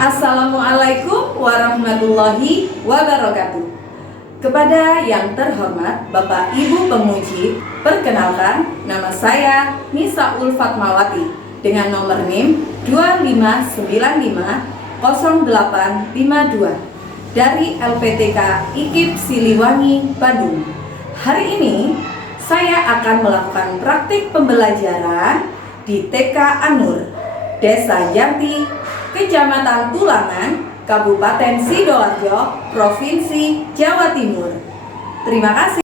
Assalamualaikum warahmatullahi wabarakatuh. Kepada yang terhormat Bapak Ibu penguji, perkenalkan nama saya Nisaul Fatmawati dengan nomor NIM 25950852 dari LPTK IKIP Siliwangi, Bandung. Hari ini saya akan melakukan praktik pembelajaran di TK Anur, Desa Janti, Kecamatan Tulangan, Kabupaten Sidoarjo, Provinsi Jawa Timur. Terima kasih.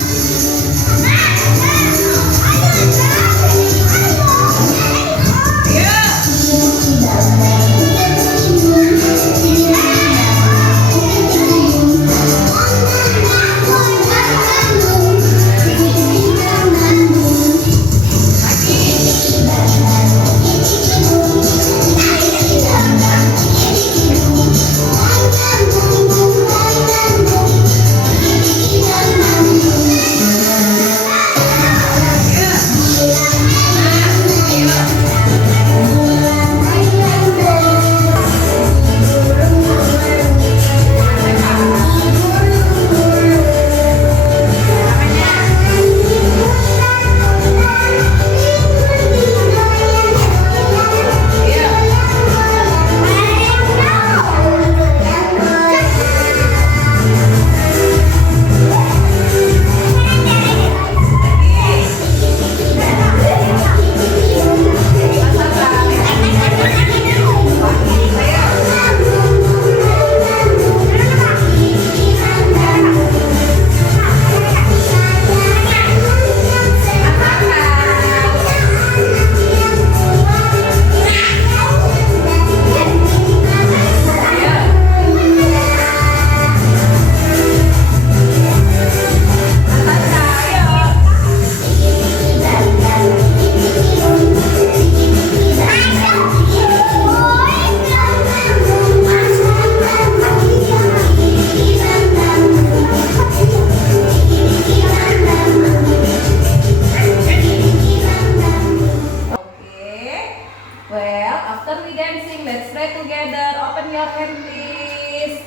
After we dancing, let's pray together. Open your hand, please.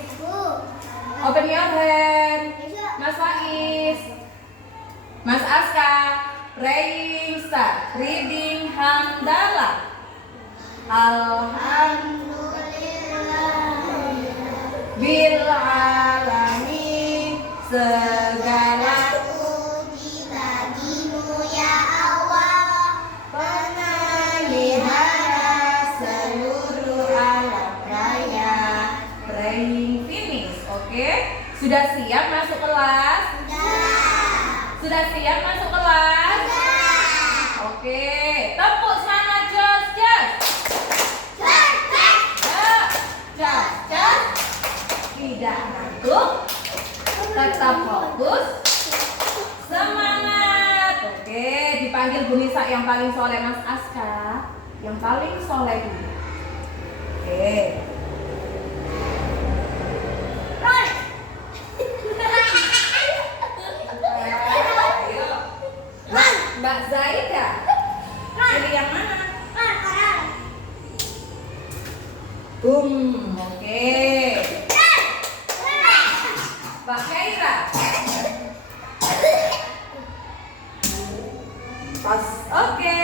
Open your hand. Mas Faiz, Mas Aska, praying start. Reading Hamdalah. Alhamdulillah bil alamin. Segala puji bagimu ya Allah, pemelihara seluruh alam raya. Praying finish. Oke? Sudah siap masuk kelas? Sudah siap masuk kelas? Oke, tepuk semangat jos. Jos. Tidak ngantuk, tetap fokus, semangat. Oke, dipanggil Bu Nisa yang paling soleh, Mas Aska yang paling soleh dulu. Oke. Mbak Zaida, pilih yang mana? Oke. Mbak Kaira, pas. Oke.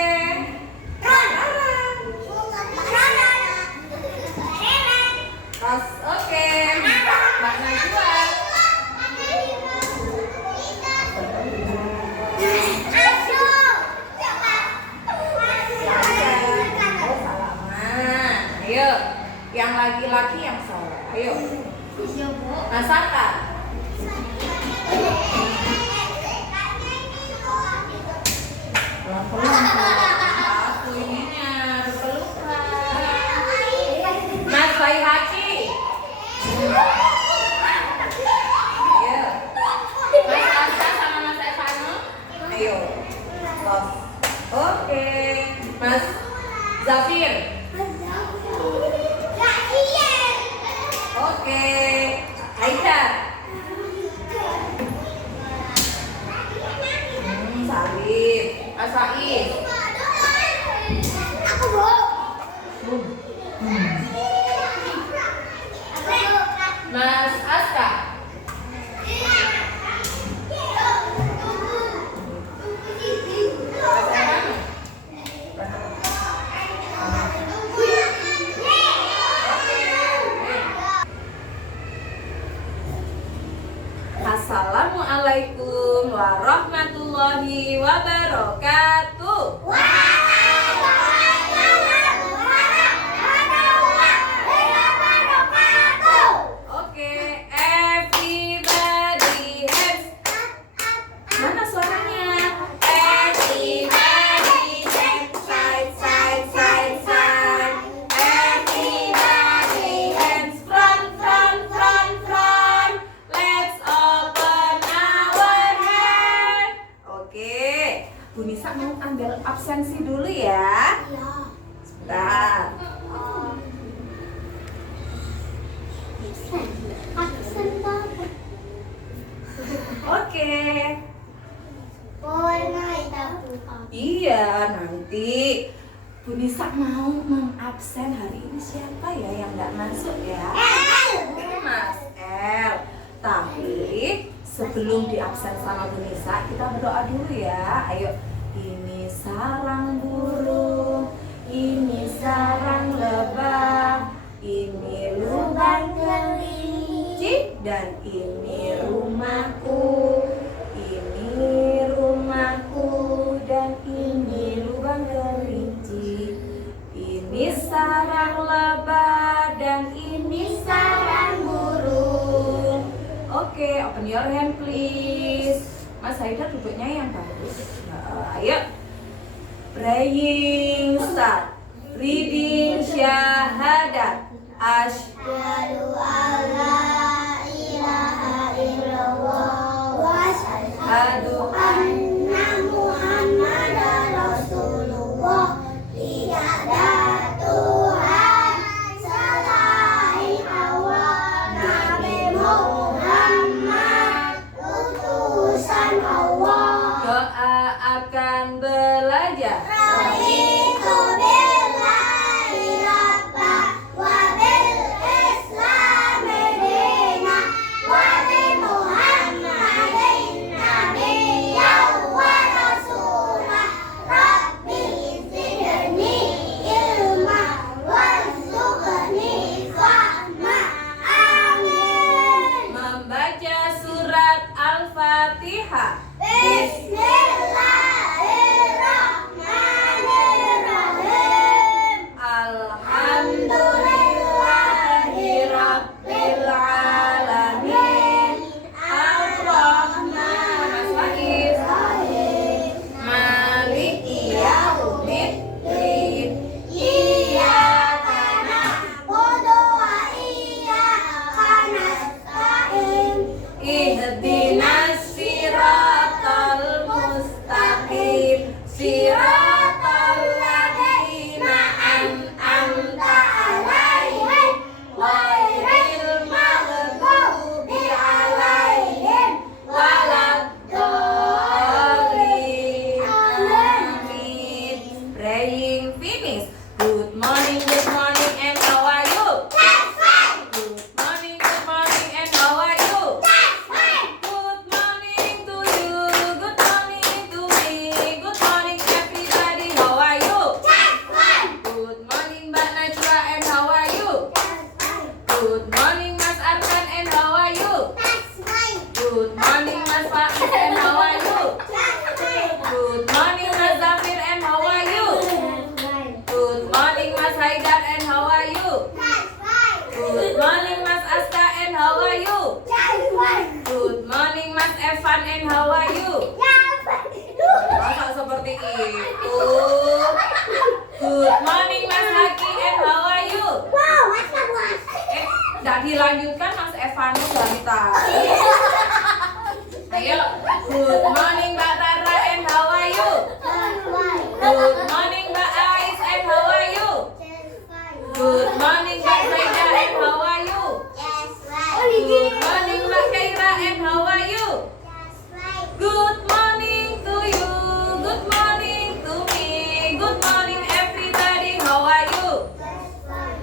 Pas. Oke. Mbak Najwa. Ayo, yang laki-laki yang soleh. Ayo. Nasaka. Aku ininya berpelukan. Mas Baihaki. Ayo. Mas Asa sama Mas Evano. Ayo. Love. Oke. Mas Zafir. Oke, Aida. Salib, Asais. Mas Aska. Assalamualaikum warahmatullahi wabarakatuh. Oke, everybody hands. Mana suaranya? Everybody hands, side, side, side, side. Everybody hands, front, front, front, front. Let's open our hand. Oke, Bu Nisa mau ambil absensi dulu ya. Sebentar. Oke. Iya, nanti Bu Nisa mau mengabsen hari ini siapa ya yang nggak masuk ya? Mas El. Tapi sebelum diabsen sama Bu Nisa, kita berdoa dulu ya. Ayo. Ini sarang burung, ini sarang lebah, ini lubang kelinci, dan ini rumahku. Ini rumahku dan ini lubang kelinci. Ini sarang lebah dan ini sarang burung. Oke, open your hand please. Mas Haidar duduknya yang bagus. Ayo. Praying start. Reading syahadat. Asyhadu alla ilaha illallah wa asyhadu anna Muhammadar Rasulullah. Tiada Tuhan selain Allah. Nabi Muhammad utusan Allah. Doa akan belajar. Raditu billahi rabba wa bil islami dina wa bi Muhammadin nabiyyan wa rasulah. Rabbi zidni ilma warzuqni fahma. Amin. Membaca surat Al-Fatihah. Bismillahirrahmanirrahim. Alhamdulillahirabbil alamin. Ar-Rahman Ar-Rahim. Maliki yaumiddin. Iyyaka na'budu wa iyyaka nasta'in. Ihdinas siratal mustaqim. Siratal ladzina an'amta 'alaihim ghairil maghdubi 'alaihim waladdallin. Amin. Praying finish. Good morning and how are you? Good morning and how are you? Good morning to you, good morning to me, good morning everybody, how are you? Good morning Mbak Najwa and how are you? Good morning Mas Arkan and how are you? Good morning Mas Faiz and how are you? Good morning Mas Zafir and how are you? Good morning Mas Haidar and how are you? Good morning Mas Aska and how are you? Good morning Mas Evan and how are you? Masa seperti itu? Good morning Mas Haki and how are you? Nggak dilanjutkan Mas Evanus dari tadi. Ayo. Good morning Mbak Tara and how are you? Good morning Mbak Ais and how are you? Good morning Mbak Zaida and how are you? Good morning Mbak Kaira and how are you? Good morning to you. Good morning to me. Good morning everybody. How are you?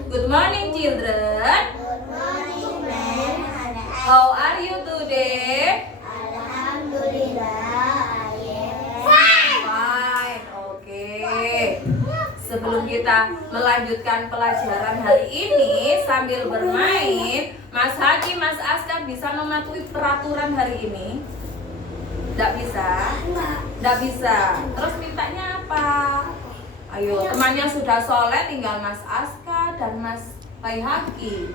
Good morning children. Good morning, ma'am. kita melanjutkan pelajaran hari ini sambil bermain, Mas Haki, Mas Aska bisa mematuhi peraturan hari ini? Tidak bisa? Tidak bisa. Terus mintanya apa? Ayo, temannya sudah soleh, tinggal Mas Aska dan Mas Haki.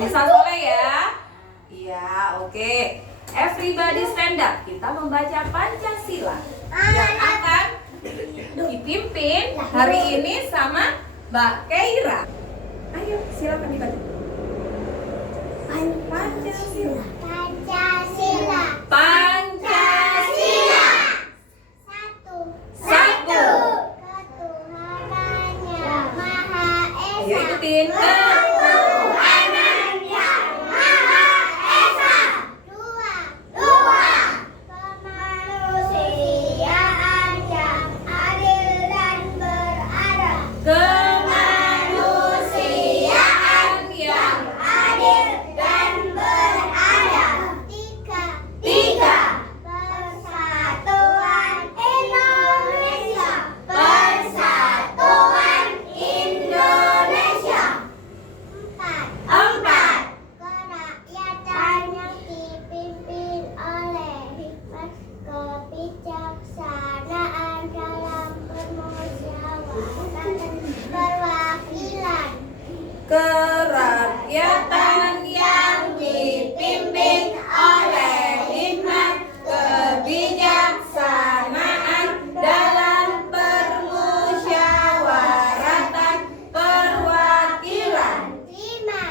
Bisa soleh ya? Iya, oke. Everybody stand up. Kita membaca Pancasila yang akan dipimpin hari ini sama Mbak Keira. Ayo, silakan dibaca. Pancasila. Pancasila. Pancasila. Satu. Ketuhanan yang Maha Esa. Ayo ikutin. Ketuhanan yang Maha Esa. Dua. Kemanusiaan yang adil dan beradab. Kemanusiaan yang Adil dan beradab. Tiga. Persatuan Indonesia. Persatuan Indonesia. Empat. Kerakyatan yang dipimpin oleh hikmat kebijaksanaan dalam permusyawaratan perwakilan. kerakyatan yang dipimpin oleh hikmat kebijaksanaan dalam permusyawaratan perwakilan. Lima.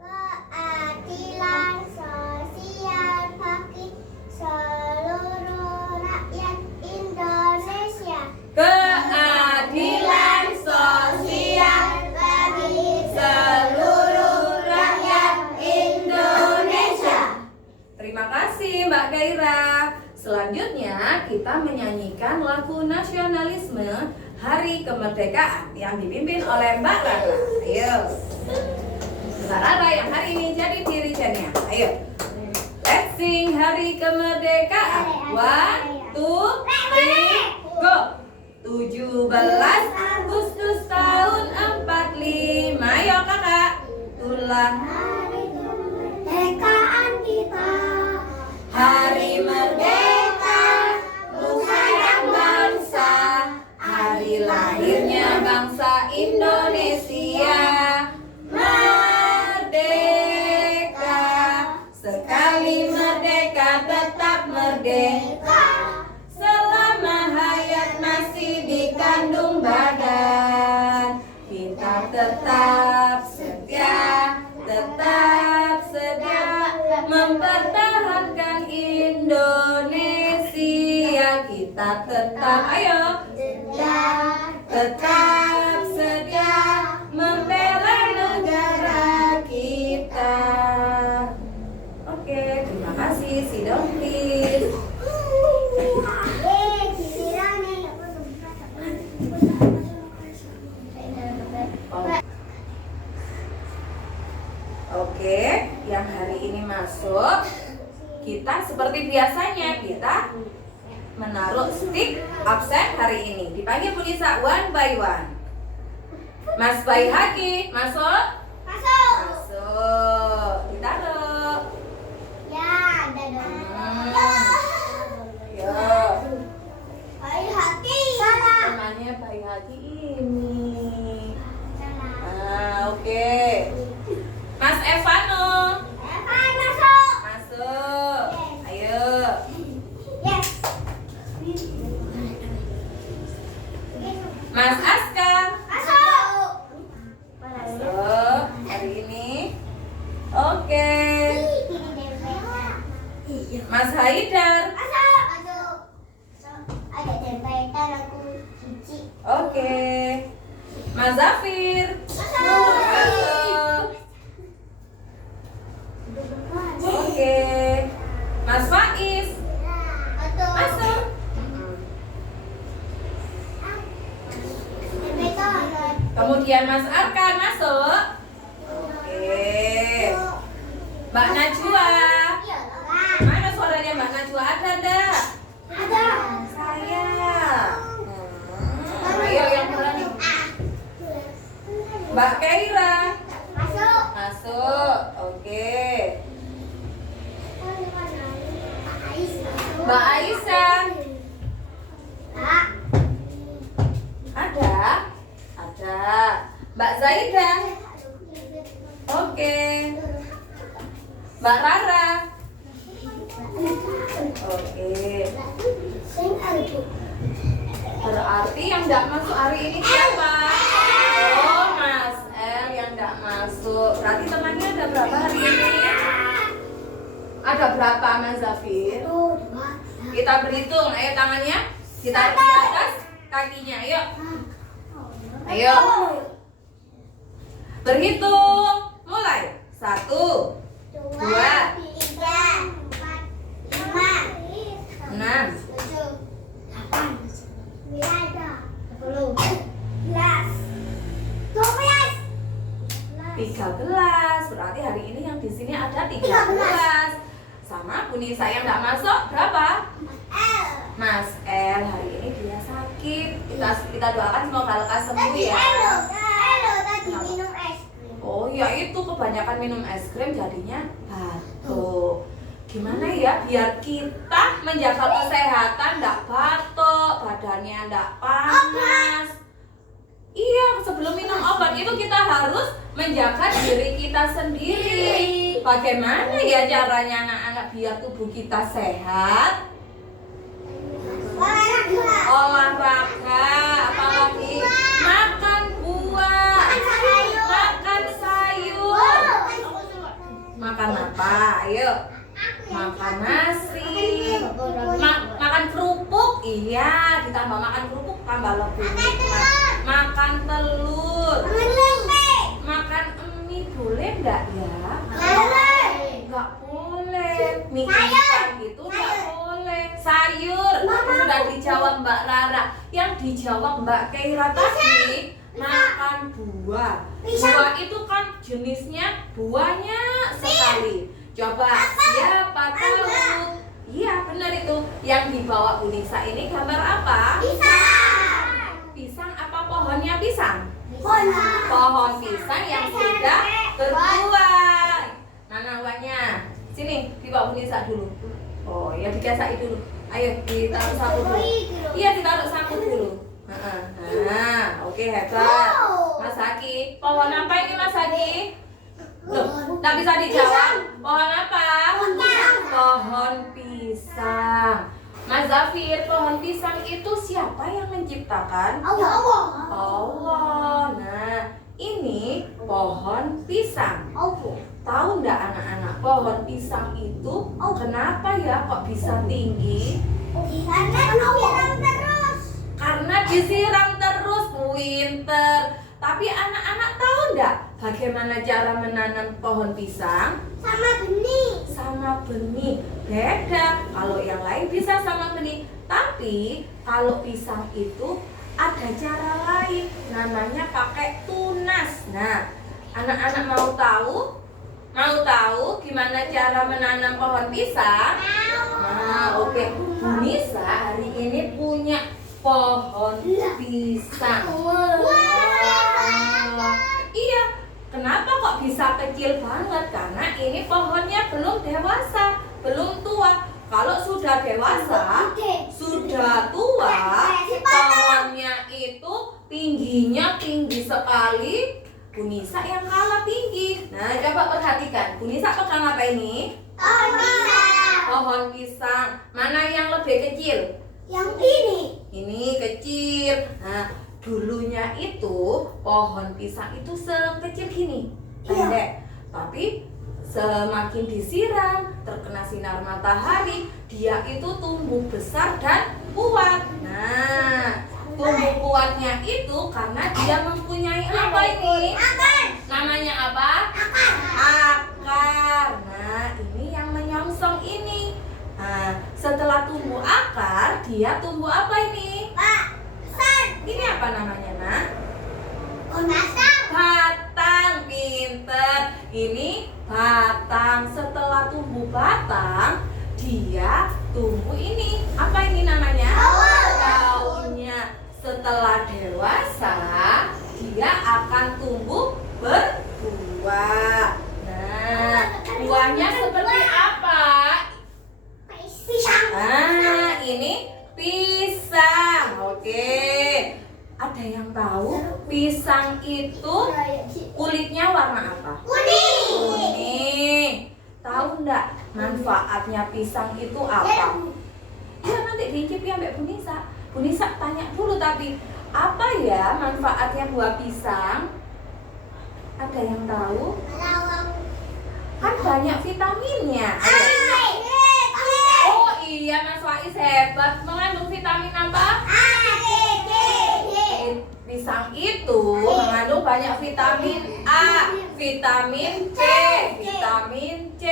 Keadilan sosial bagi seluruh rakyat Indonesia. Keadilan sosial Bagi seluruh rakyat Indonesia. Terima kasih Mbak Keira. Selanjutnya kita menyanyikan lagu nasionalisme Hari Kemerdekaan yang dipimpin oleh Mbak Rara. Ayo, Mbak Rara yang hari ini jadi dirijennya. Ayo, let's sing Hari Kemerdekaan. 1, 2, 3, go. 17 Agustus tahun 45. Ayo kakak, itulah hari kemerdekaan kita. Hari Merdeka, nusa dan bangsa, hari lahirnya bangsa Indonesia. Merdeka, sekali merdeka tetap merdeka. Selama hayat masih dikandung badan, kita tetap setia mempertahankan Indonesia. Kita tetap, ayo, tetap setia membela negara kita. Oke, terima kasih. Sit down please. Oke, yang hari ini masuk, kita seperti biasanya kita menaruh stick absen hari ini. Dipanggil Bu Nisa one by one. Mas Bayi Haki, masuk? Masuk. Ditaruh. Ya, ada dong. Yo. Bayi hati. Salah. Namanya Bayi Haki ini. Salah. Oke. Mas Evano, Evan masuk. masuk. Ayo. Yes. Mas Aska, Masuk. masuk. Hari ini. Oke. Mas Haidar, Masuk. Ada tempelan aku cuci. oke. Mas Zafir, Masuk. masuk. Oke. Mas Faiz, masuk. Kemudian Mas Arkan masuk. Oke. Mbak Najwa, mana suaranya Mbak Najwa? Ada enggak? Ada. Saya. Mbak Keira. Masuk. Masuk. Oke. Mbak Mbak Aisyah. Mbak. Ada? Ada. Mbak Zaidah. Oke. Mbak Rara. Oke. Berarti yang nggak masuk hari ini siapa? Oh, Mas El yang nggak masuk. Berarti temannya ada berapa hari ini? Ada berapa, Mas Zafir? Kita berhitung. Ayo tangannya. Kita di atas kakinya. Ayo. Ayo. Berhitung. Mulai. 1, 2, 3, 4, 5, 6, 7, 8, 9, 10, 11, 12, 13. Berarti hari ini yang di sini ada 13. Sama Bu Nisa yang nggak masuk berapa? L. Mas El hari ini dia sakit. Kita doakan semoga lekas sembuh Tadi ya. Elo tadi minum es krim. Oh ya itu kebanyakan minum es krim jadinya batuk. Gimana ya biar kita menjaga kesehatan nggak batuk, badannya nggak panas. Iya, sebelum minum obat itu kita harus menjaga diri kita sendiri. Bagaimana ya caranya anak-anak biar tubuh kita sehat? Olahraga, apalagi makan buah, makan sayur. Makan apa? Ayo. Makan nasi, makan kerupuk, iya ditambah makan kerupuk tambah lebih nikmat. Makan telur, makan mie boleh nggak ya? Nggak boleh, mie instan gitu nggak boleh. Sayur, sudah dijawab Mbak Rara. Yang dijawab Mbak Keira tadi makan buah. Buah itu kan jenisnya buahnya sekali. Coba siapa tahu? Iya benar itu. Yang dibawa Bu Nisa ini gambar apa? Pisang apa pohonnya pisang? Pohon pisang yang sudah berbuah. Mana buahnya? Sini dibawa Bu Nisa dulu. Oh ya digasai dulu. Ayo ditaruh sapu dulu. Iya ditaruh sapu dulu. Nah, oke hebat. Mas Haki, pohon apa ini Mas Haki? Loh, nggak bisa dijawab. Pohon apa? Pohon pisang. Mas Zafir, pohon pisang itu siapa yang menciptakan? Allah. Nah, ini pohon pisang. Tahu nggak anak-anak pohon pisang itu kenapa ya kok bisa tinggi? Karena disiram terus, winter. Tapi anak-anak tahu nggak bagaimana cara menanam pohon pisang? Sama benih. Beda. Kalau yang lain bisa sama benih. Tapi kalau pisang itu ada cara lain. Namanya pakai tunas. Nah, anak-anak mau tahu? Mau tahu gimana cara menanam pohon pisang? Nah, oke. Bu Nisa hari ini punya pohon pisang. Iya, kenapa kok bisa kecil banget? Karena ini pohonnya belum dewasa, belum tua. Kalau sudah dewasa, sudah tua, pohonnya itu tingginya tinggi sekali. Bu Nisa yang kalah tinggi. Nah, coba perhatikan. Bu Nisa pegang apa ini? Pohon pisang. Mana yang lebih kecil? Yang ini. Ini kecil. Nah, dulunya itu pohon pisang itu sekecil gini, pendek. Tapi semakin disiram, terkena sinar matahari, dia itu tumbuh besar dan kuat. Nah, tumbuh kuatnya itu karena dia mempunyai apa ini? Namanya apa? Akar. Nah, ini yang menyongsong ini. Nah, setelah tumbuh akar, dia tumbuh apa ini? Ini apa namanya, Nak? Batang, pinter. Ini batang. Setelah tumbuh batang, dia tumbuh ini. Apa ini namanya? Daunnya. Setelah dewasa, dia akan tumbuh berbuah. Nah, buahnya seperti apa? Pisang. Nah, ini pisang. Oke. Ada yang tahu pisang itu kulitnya warna apa? Kuning. Kuning. Tahu enggak manfaatnya pisang itu apa? Ya nanti diicipi sampai Bu Nisa. Bu Nisa tanya dulu tapi apa ya manfaatnya buah pisang? Ada yang tahu? Kan banyak vitaminnya. Oh iya Mas Faiz hebat, mengandung vitamin apa? Pisang itu mengandung banyak vitamin A, vitamin C, vitamin C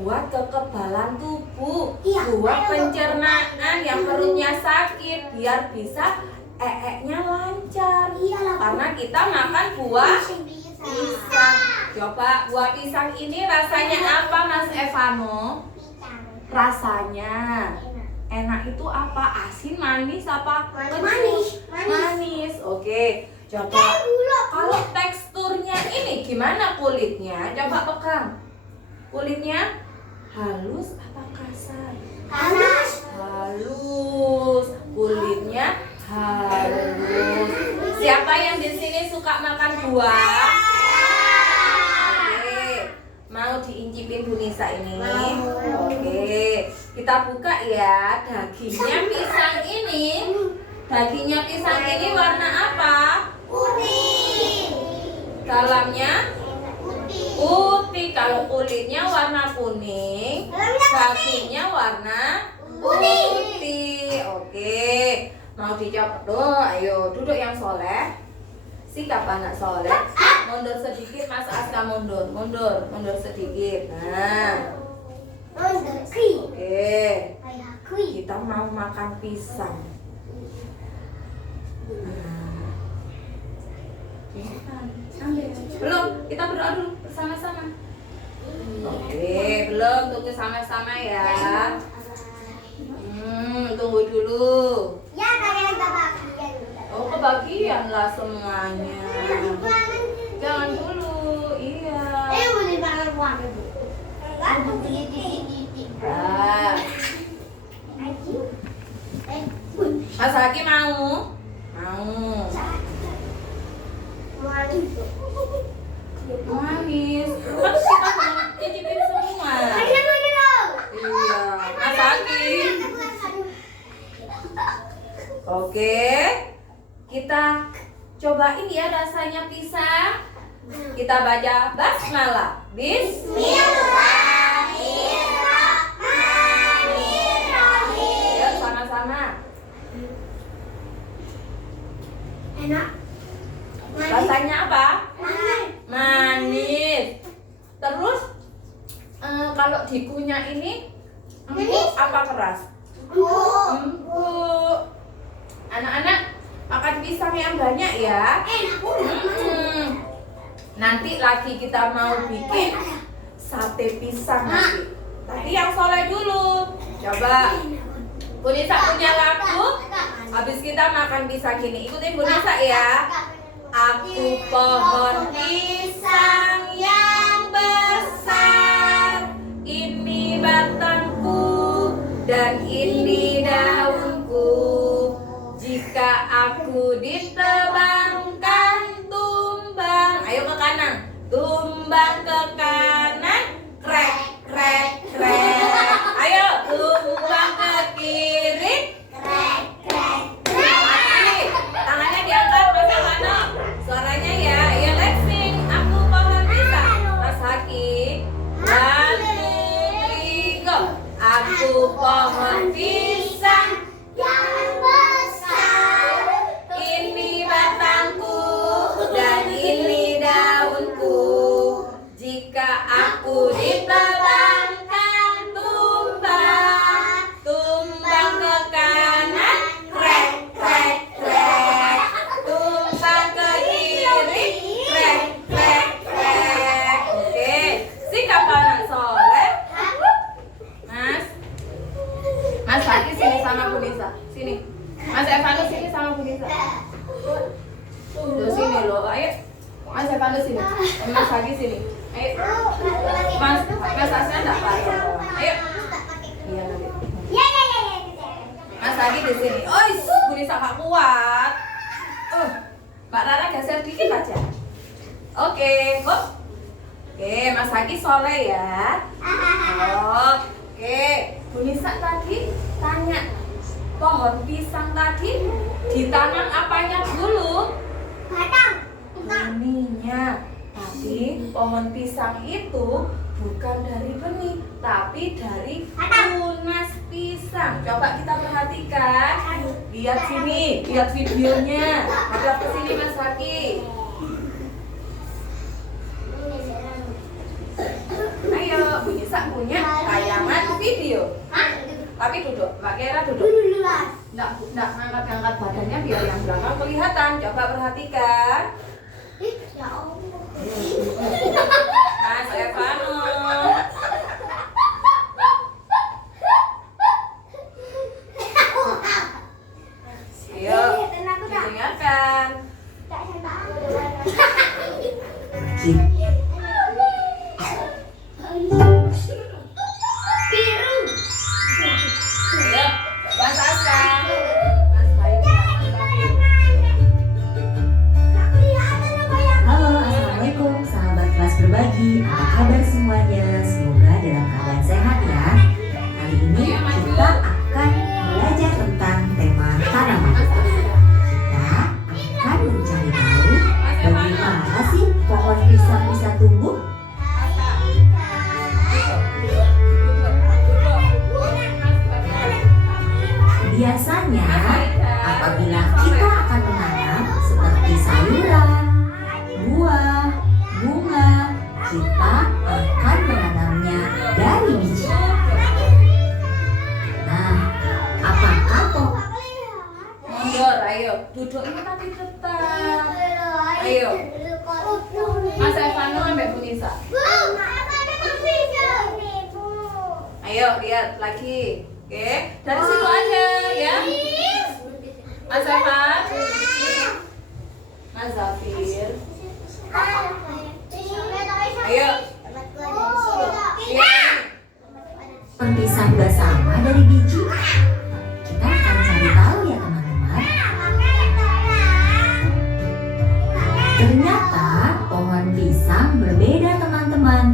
buat kekebalan tubuh, buat pencernaan yang perutnya sakit biar bisa nya lancar. Karena kita makan buah pisang. Coba buah pisang ini rasanya apa Mas Evano? Rasanya enak itu apa? Asin, manis, apa? Manis. Manis. Oke. Coba kalau teksturnya ini gimana kulitnya? Coba pegang. Kulitnya halus apa kasar? Halus. Kulitnya halus. Siapa yang di sini suka makan buah? Oke. Mau diincipin Bu Nisa ini? Oke. Kita buka ya dagingnya pisang ini. Dagingnya pisang ini warna apa? Kuning. Dalamnya putih. Kalau kulitnya warna kuning, dagingnya warna putih. Oke. Mau dicopot dulu. Ayo duduk yang soleh. Sikap anak soleh. Mundur sedikit Mas Aska, mundur sedikit. Nah. Oke. Kita mau makan pisang. Belum, kita berdoa dulu bersama-sama. Oke, belum, tunggu sama-sama ya. Tunggu dulu. Ya, kalian kebagian. Oh, kebagian lah semuanya. Jangan dulu, iya. Boleh banget warna Bu. Ah. Mas Haki mau? Mau. Manis. Kan kita mau cicipin semua. Iya. Mas Haki. Oke. Kita cobain ya rasanya pisang. Kita baca basmalah. Bismillahirrahmanirrahim. Yuk sama-sama. Enak. Rasanya apa? Manis. Terus kalau dikunyah ini empuk apa keras? Empuk. Anak-anak makan pisang yang banyak ya. Nanti lagi kita mau bikin sate pisang nanti. Tapi yang soleh dulu. Coba Bu Nisa punya lagu. Habis kita makan pisang gini, ikutin Bu Nisa ya. Aku pohon pisang yang besar, ini batangku dan ini daunku. Jika aku ditebangkan tumbang, ayo ke kanan, tumbang ke kanan, krek krek krek. Ayo tumbang ke kiri, krek krek krek. Tangannya diangkat Mas Evano. Suaranya ya, ayo let's sing. Mas Evan sini. Mas lagi sini. Ayo. Mas Asya enggak apa-apa. Ayo. Iya nanti. Mas lagi di sini. Oh, Bu Nisa gak kuat. Mbak Rara geser dikit aja. Oke, hop. Oke, Mas Haki soleh ya. Oke, Bu Nisa tadi tanya pohon pisang tadi ditanam apanya dulu? Benihnya. Tapi pohon pisang itu bukan dari benih, tapi dari tunas pisang. Coba kita perhatikan. Lihat sini, lihat videonya. Hadap ke sini Mas Haki. Ayo, Bu Nisa punya tayangan video. Tapi duduk, Mbak Kera duduk. Nggak ngangkat-ngangkat badannya biar yang belakang kelihatan. Coba perhatikan. Mas Evano. Ayo, didengarkan. Ayo, Mas Aska. Mas Baik. Halo, assalamualaikum sahabat kelas berbagi. Apa kabar semuanya? Semoga dalam keadaan sehat ya. Kali ini kita akan belajar tentang tema tanaman. Kita akan mencari tahu bagaimana sih pohon pisang bisa tumbuh. Biasanya apabila kita akan menanam seperti sayuran, buah, bunga, kita akan menanamnya dari biji. Nah, apakah Mundur, ayo. Duduk ini tapi tetap. Ayo. Mas Evano ambil Bu Nisa. Ayo, lihat lagi. Oke, dari situ aja ya. Mas Evan. Mas Zafir. Ayo. Iya. pohon pisang bersama dari biji? Kita akan cari tahu ya teman-teman. Ternyata pohon pisang berbeda teman-teman.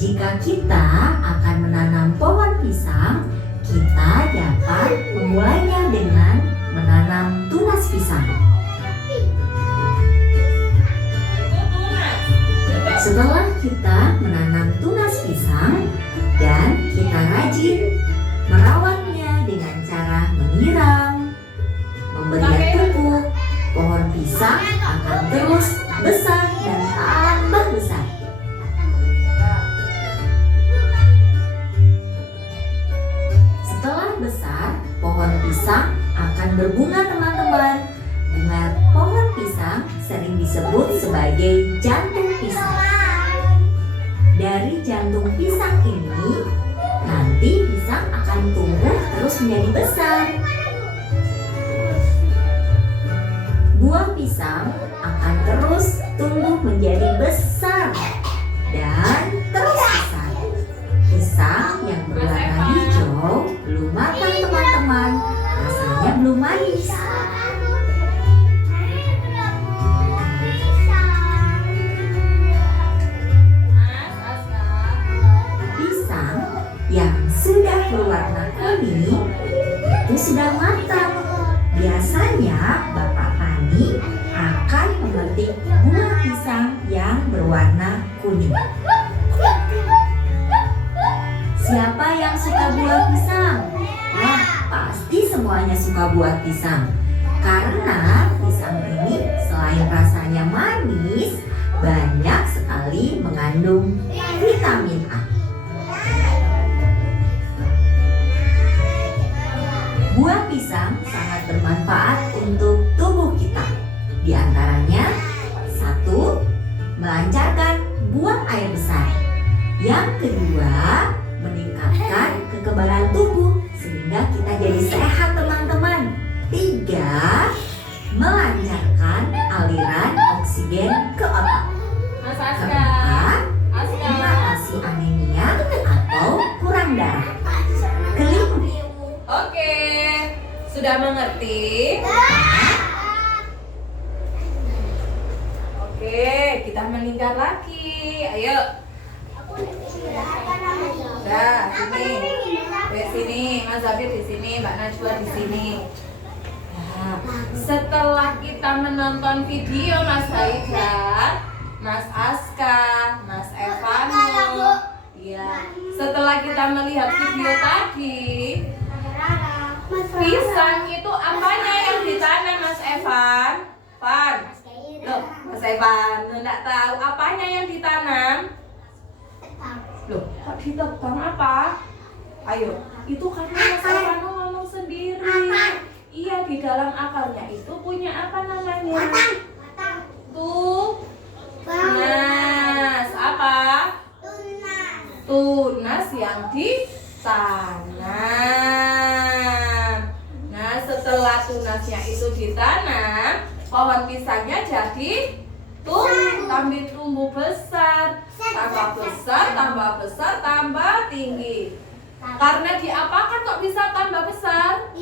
Jika kita akan menanam pohon pisang, kita dapat memulainya dengan menanam tunas pisang. Setelah kita menanam tunas pisang dan kita rajin merawatnya dengan cara menyiram, memberikan pupuk, pohon pisang akan terus besar dan tambah besar. Setelah besar, pohon pisang akan berbunga teman-teman. Bunga pohon pisang sering disebut sebagai jantung pisang. Dari jantung pisang ini, nanti pisang akan tumbuh terus menjadi besar. Buah pisang akan terus tumbuh menjadi besar dan terus besar. Pisang yang berwarna hijau belum matang teman-teman, rasanya belum manis. Pisang yang sudah berwarna kuning itu sudah matang. Biasanya Bapak Tani akan memetik buah pisang yang berwarna kuning. Siapa yang suka buah pisang? Wah, pasti semuanya suka buah pisang. Karena pisang ini selain rasanya manis, banyak sekali mengandung vitamin A. Buah pisang sangat bermanfaat untuk tubuh kita. Di antaranya, 1. Melancarkan buang air besar. Yang kedua, meningkatkan kekebalan tubuh sehingga kita jadi sehat teman-teman. 3. Melancarkan aliran oksigen ke otak. Sudah mengerti? Oke, kita melingkar lagi. Ayo. Udah, sini. Di sini, Mas Zafir di sini, Mbak Najwa di sini. Nah, setelah kita menonton video Mas Haidar, Mas Aska, Mas Evano, ya. Setelah kita melihat video tadi, pisang itu apanya yang ditanam Mas Evan? Van, loh, Mas Evan, enggak tahu apanya yang ditanam? Loh, kok ditebang apa? Ayo, itu karena Mas Evan ngomong sendiri. Iya, di dalam akarnya itu punya apa namanya? Tunas. Apa? Tunas yang ditanam. Nah, setelah tunasnya itu ditanam, pohon pisangnya jadi tumbuh besar. Tambah besar, tambah besar, tambah tinggi. Karena diapakan kok bisa tambah besar?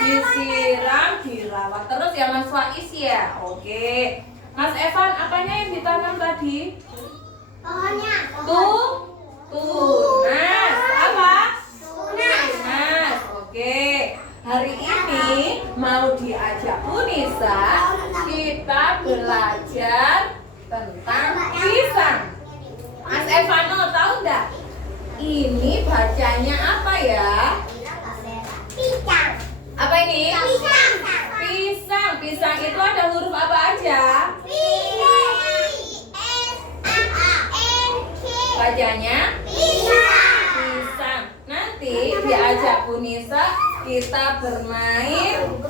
Disiram, dirawat terus ya Mas Faiz ya. Oke. Mas Evan, apanya yang ditanam tadi? Tunas. Apa? Tunas. Oke. Hari ini mau diajak Bu Nisa, kita belajar tentang pisang. Mas Evano tahu enggak? Ini bacanya apa ya? Pisang. Apa ini? Pisang. Pisang. Pisang itu ada huruf apa aja? Bacanya? Pisang. Nanti diajak Bu Nisa kita bermain.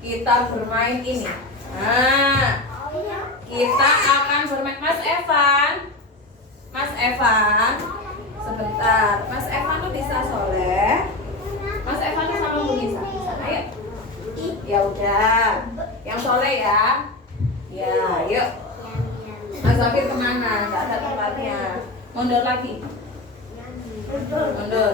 Kita bermain ini. Nah, kita akan bermain. Mas Evan, sebentar. Mas Evan tuh bisa soleh. Mas Evan tuh sama Bu Nisa. Ayo. Ya udah. Yang soleh ya. Ya, yuk. Mas Zafir kemana? Nggak ada tempatnya. Mundur lagi. Mundur.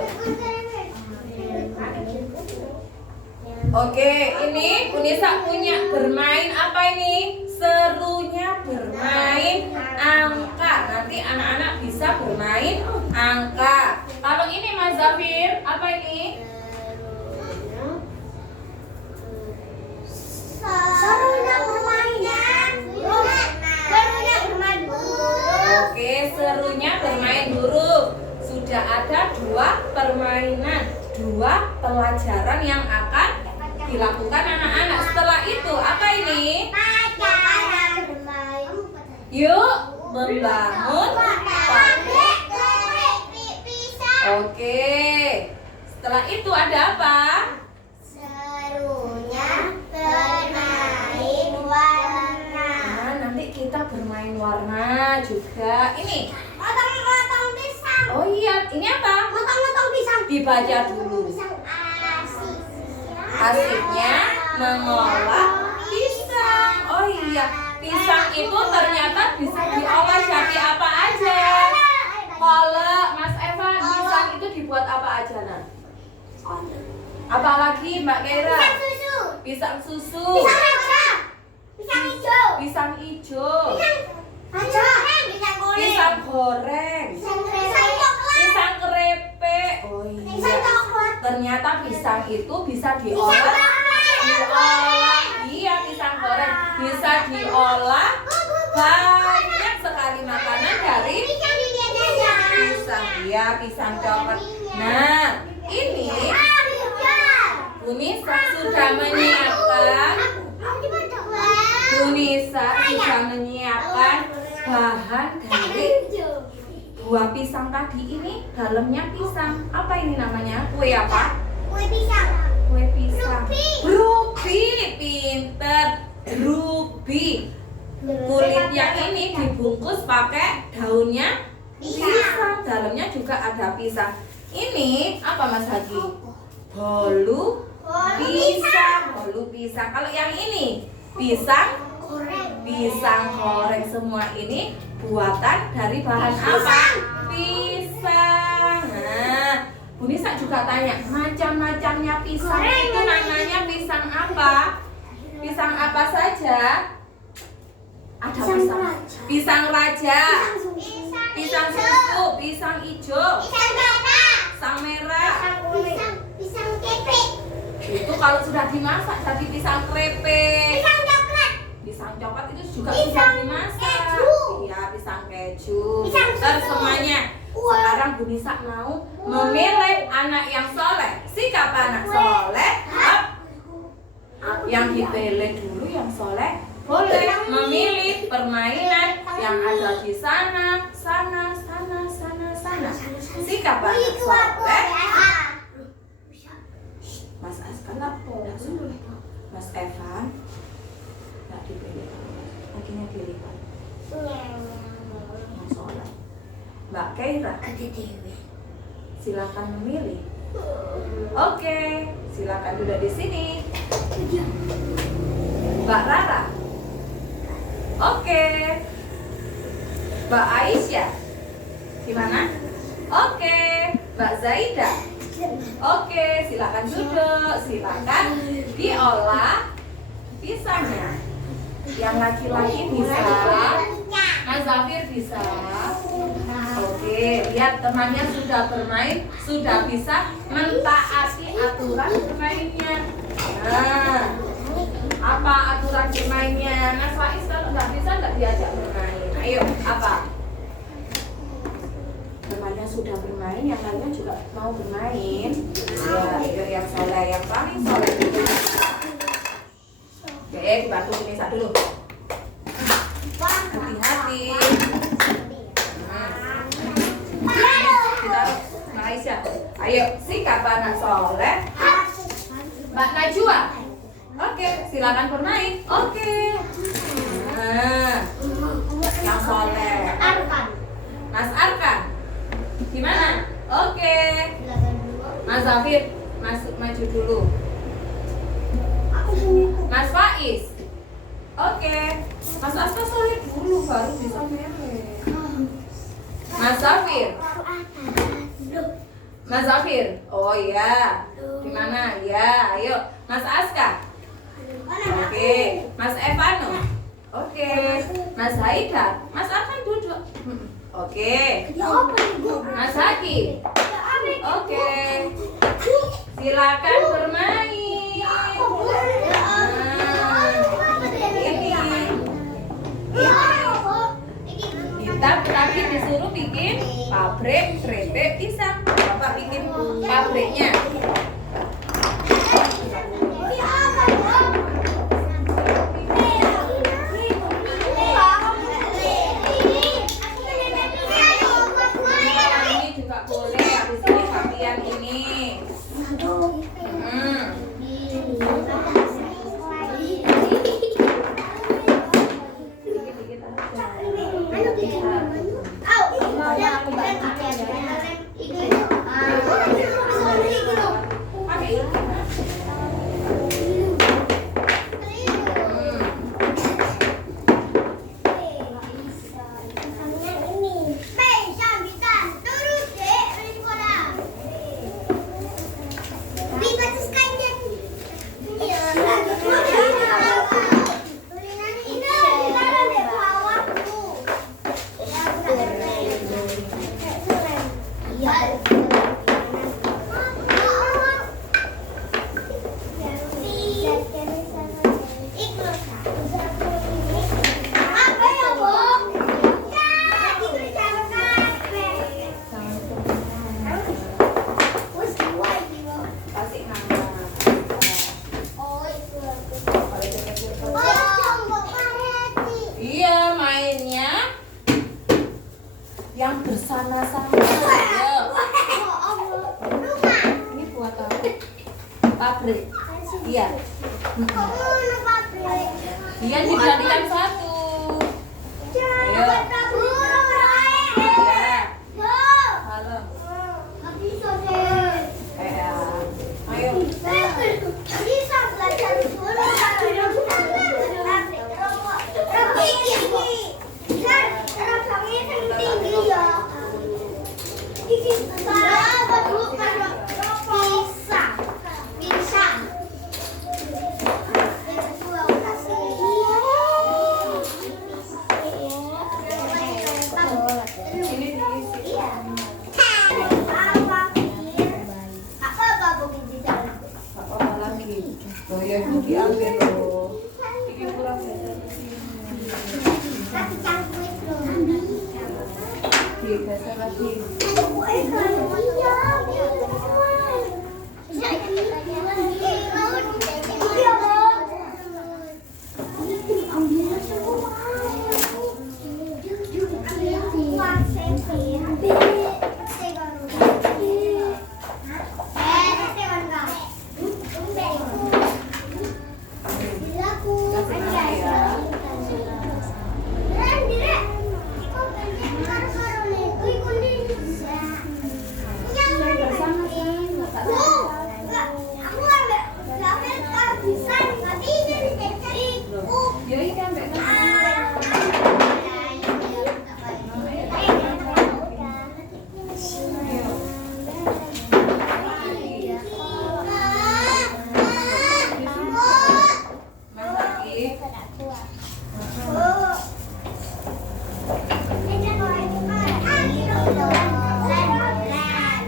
Oke, ini Bu Nisa punya bermain apa ini? Serunya bermain angka. Nanti anak-anak bisa bermain angka. Kalau ini Mas Zafir, apa ini? Serunya bermain Oke, serunya bermain huruf. Sudah ada 2 permainan, 2 pelajaran yang akan dilakukan anak-anak. Setelah itu, apa ini? Yuk, membangun pabrik. Oke. Setelah itu ada apa? Serunya bermain warna. Nah, nanti kita bermain warna juga. Ini. Motong-motong pisang. Oh iya, ini apa? Motong-motong pisang. Dibaca dulu. Pisang asin. Asiknya mengolah pisang. Oh iya, pisang itu ternyata bisa diolah jadi apa aja. Kalau Mas Evan, pisang itu dibuat apa aja, Nah? Apalagi Mbak Kera? Pisang susu. Pisang susu. Pisang raja. Pisang hijau. Pisang hijau. Pisang goreng. Pisang goreng. Pisang coklat. Pisang kerepek. Oh Pisang iya. coklat. Ternyata pisang itu bisa diolah. Iya, pisang goreng bisa diolah. Banyak sekali makanan dari pisang. Iya, pisang coklat. Nah, ini Bu Nisa sudah menyiapkan. Bu Nisa sudah menyiapkan bahan dari buah pisang tadi. Ini dalamnya pisang. Apa ini namanya? Kue apa? Kue pisang. Ruby, pinter. Ruby. Kulitnya ini dibungkus pakai daunnya pisang. Dalamnya juga ada pisang. Ini apa Mas Hadi? Bolu pisang. Bolu pisang. Kalau yang ini pisang goreng. Semua ini buatan dari bahan apa? Pisang. Nah, Bu Nisa juga tanya, macam-macamnya pisang itu namanya pisang apa? Pisang apa saja? Ada pisang raja, pisang susu, pisang hijau, pisang merah. Pisang kepe. Itu kalau sudah dimasak jadi pisang krepek. Pisang coklat. Pisang coklat itu juga Pisang sudah dimasak. keju. Iya, pisang keju. Pisang Terus susu. semuanya. Wah. Sekarang Bu Nisa mau memilih anak yang soleh. Sikap anak soleh. Up. Yang dipilih dulu yang soleh boleh memilih permainan yang ada di sana. Sikap anak soleh. Mas Askan Mas Evan nggak dipilih, akhirnya dilihat yang soleh. Mbak Keira, silakan memilih. Oke, silakan duduk di sini. Mbak Rara, oke. Mbak Aisyah, gimana? Oke. Mbak Zaida, oke. Silakan duduk. Silakan diolah pisangnya. Yang laki-laki bisa, Mas Zafir bisa. Oke, lihat temannya sudah bermain, sudah bisa mentaati aturan bermainnya. Nah, apa aturan bermainnya? Mas Faiz kalau nggak bisa nggak diajak bermain. Ayo, apa? Temannya sudah bermain, yang lainnya juga mau bermain. Ya, itu yang soleh, yang paling soleh. Oke, dibantu Nisa dulu. Hati-hati. Kita Mbak Aisyah. Ayo, sikap anak soleh. Mbak Najwa. Oke, silakan bermain. Oke. Nah, yang soleh. Mas Arkan. Gimana? Oke. Mas Zafir, maju dulu. Mas Faiz. Oke. Mas Aska soleh dulu baru bisa milih. Mas Zafir. Mas Zafir. Oh iya. Gimana? Ya, ayo. Mas Aska. Oke. Mas Evano. Oke. Mas Haida. Mas Arkan duduk. Oke. Mas Haki. Oke. Silakan bermain. Kita tadi disuruh bikin pabrik keripik pisang. Bapak bikin pabriknya. Ini juga boleh habis ini bagian ini. Iya, mainnya yang bersama-sama. Ayo. Ini buat apa? Pabrik. Iya. Dia dijadikan satu. Ayo. Halo. Ayo. Bisa belajar dulu. Tinggi ya. geser lagi. Ya ini kan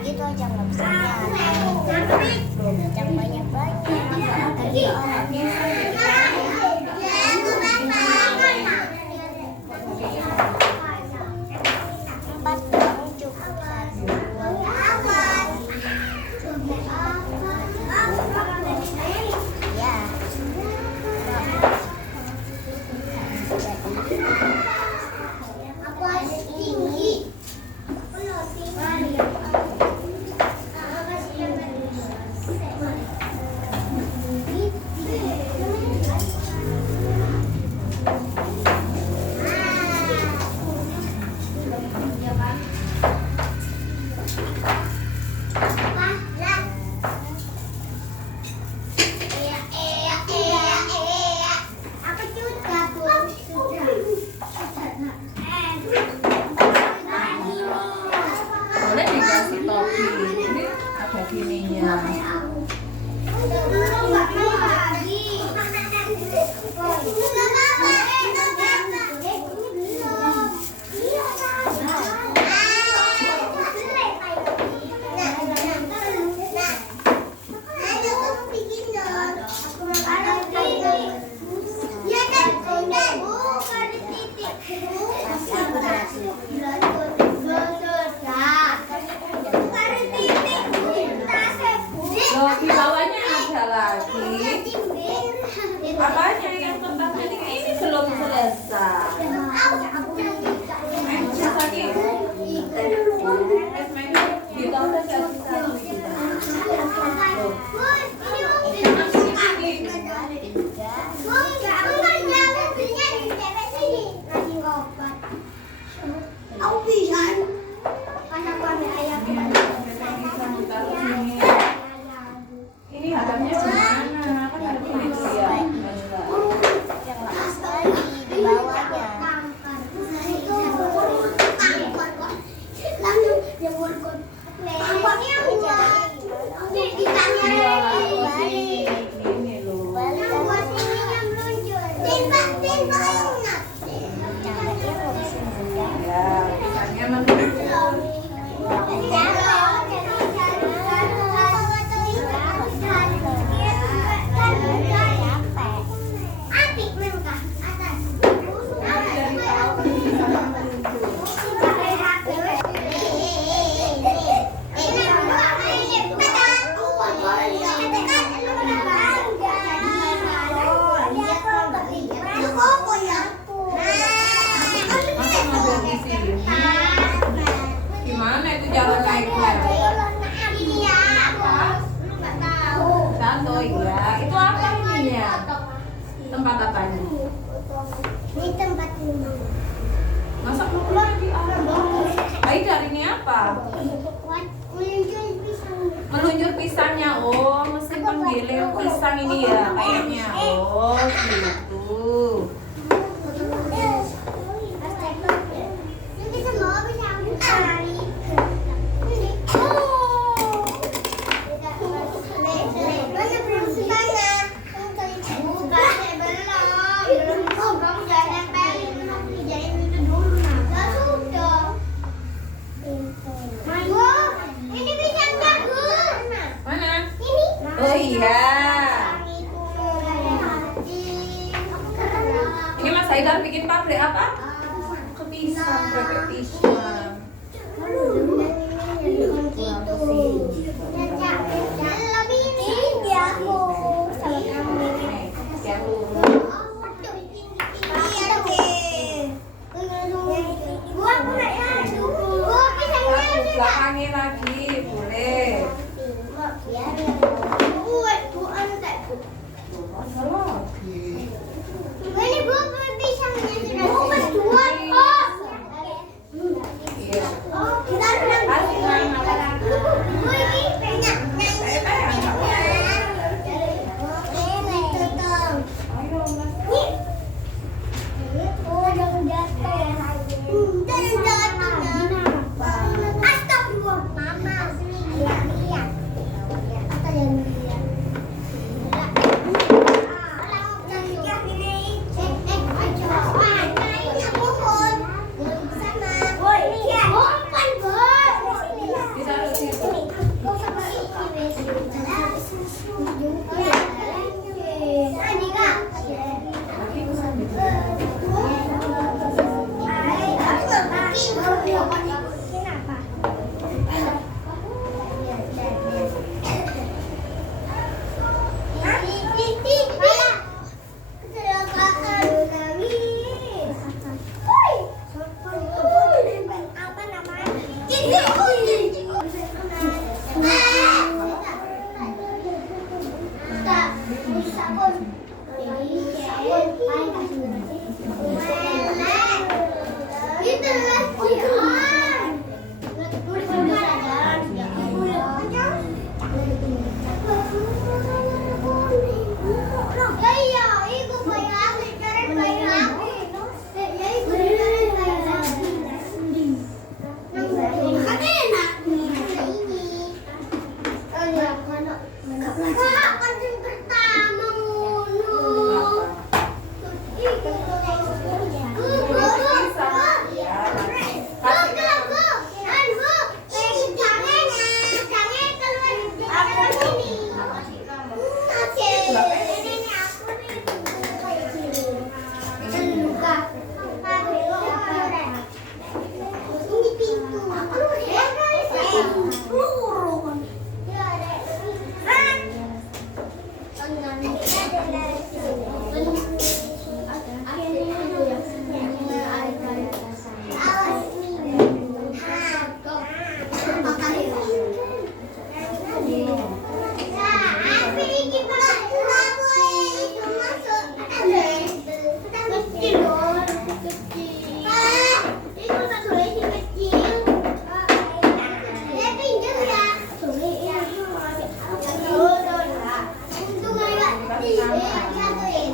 Gitu aja nggak bisa yang empat dong cukup ya. Aku harus tinggi. boleh dikasih topi. Ini ada gininya. Loh, di bawahnya ada lagi. Apanya yang tentang ini belum selesai. Ini hadapnya gimana? Kan ada itu ya. Di bawahnya. Ini loh. Ya, pisangnya menumpuk. Masa ngambil di sini? Gimana itu jalan naiknya? Satu ya. Itu apa ininya? Tempat apanya? Ini tempat ini. Masa mau di Aida ini apa? Meluncur pisangnya. Oh, mesin penggiling pisang ini ya kayaknya. Oh, gitu. Mana? Oh iya. Ini Mas Haidar bikin pabrik apa? Pisang, bebek pisang. Belakangin lagi, boleh. Ini Bu, pisangnya sudah selesai. Oh. Iya. Oh, kita udah Bu, ini banyak. Ditaruh situ. Lagi pesan gitu.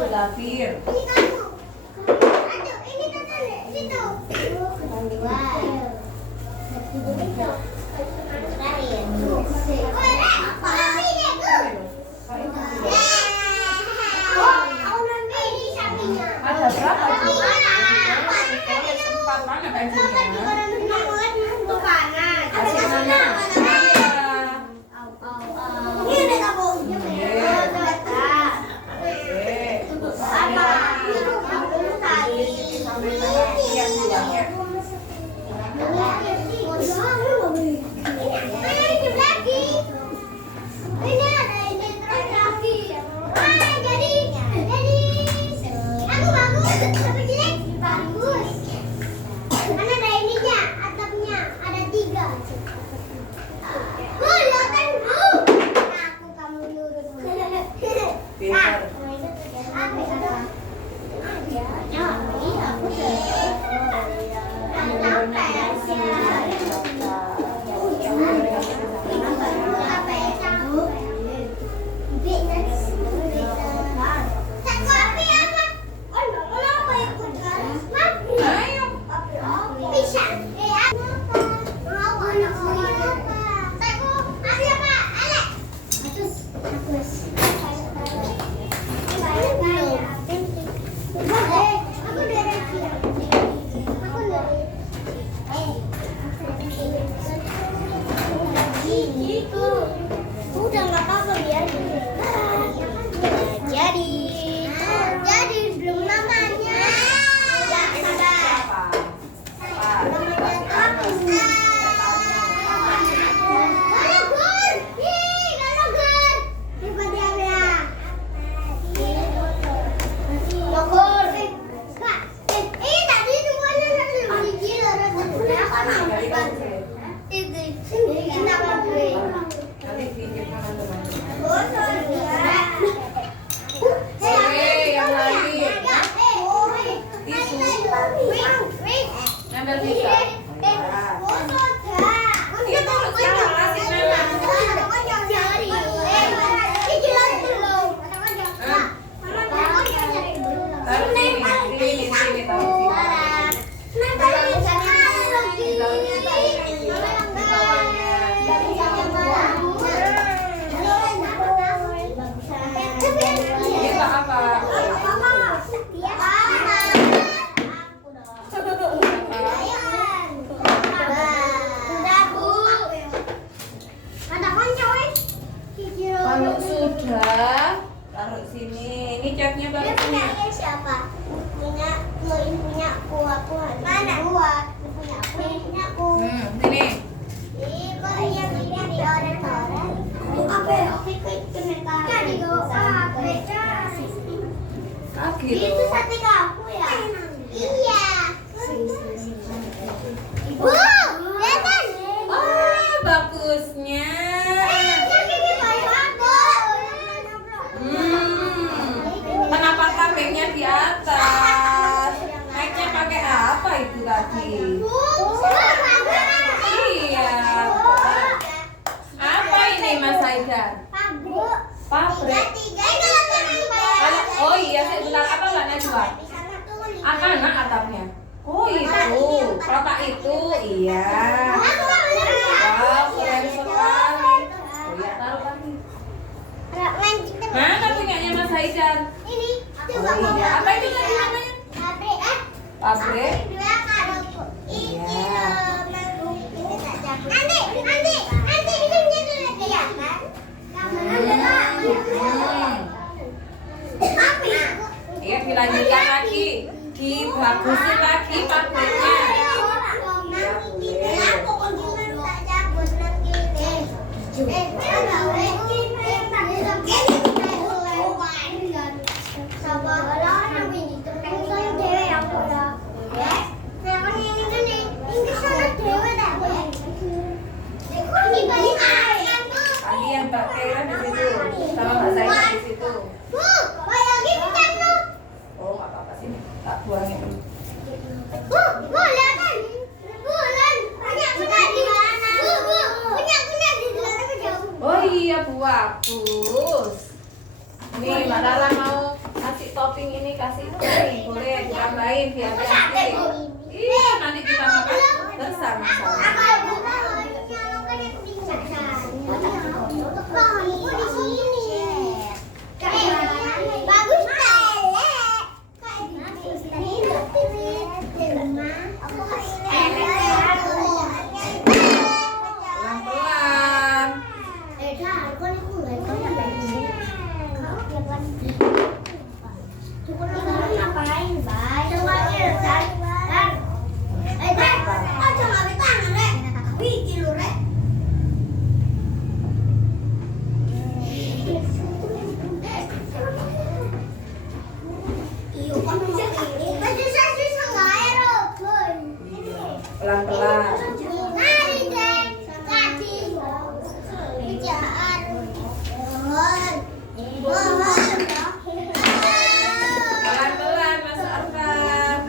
Dafir. Ada berapa? Tempat mana bajunya? Kasih mana? Nanti pikirkan teman-teman. Oke, yang lain. Tisu. Ngambil tisu. Taruh sini, sini, taruh sini. Ini apa? Kalau sudah, taruh sini. Ini catnya balik sini. Siapa? Punya aku mana? Punya aku. Sini. Kok yang ini di orang-orang? Apa ya? Ah, gitu. Itu sate kamu ya? Iya. Bu, lihat. Oh, bagusnya. Kenapa kambingnya di atas? Naiknya pakai apa itu tadi? Iya. Apa ini Mas Haidar? Pabrik. Oh iya, saya bilang apa Mbak Najwa? Anak atapnya. Oh itu, kotak itu, iya. Wow, keren sekali. Oh iya, taruh lagi. Mana punyanya Mas Haidar? Ini. Oh iya, apa itu tadi namanya? Pabrik. Iya. Nanti bisa jadi ya kan? Iya, dilanjutkan lagi, dibagusin lagi pabriknya. Tadi yang Mbak Kira di situ, sama Mbak Zainal di situ. Oh, nggak apa-apa sini, tak buangin dulu. Oh iya, Bu, bagus. Nih, Mbak Lala mau kasih topping ini, kasih ini, boleh ditambahin biar cantik. Iya, nanti kita makan bersama-sama. Pelan-pelan. Pelan-pelan. Pelan-pelan, Mas Arfan.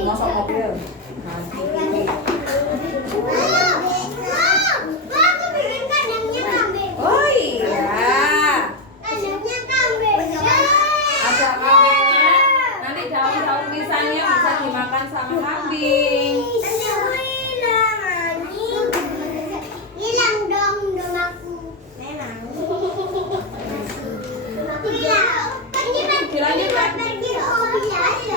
Masuk mobil. Nanti ini. Oh iya. Ada kambingnya. Nanti daun-daun pisangnya bisa dimakan sama kambing. Hilang dong aku. Memang. Dilanjutkan. Dilanjutkan. Pergi hobi aja.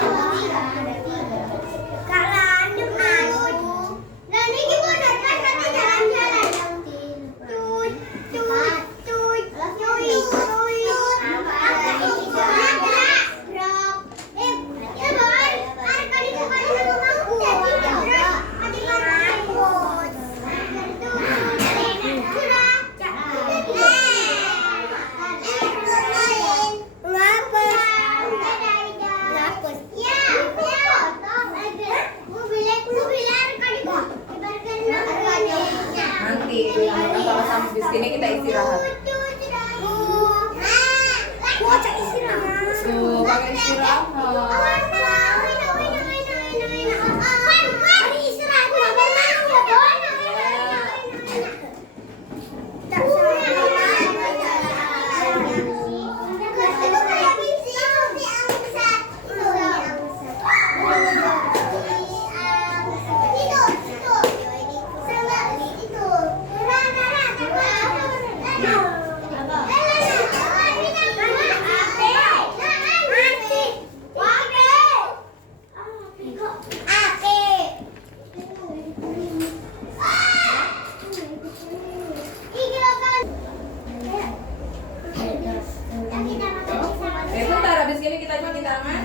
Bentar, habis ini kita cuci tangan.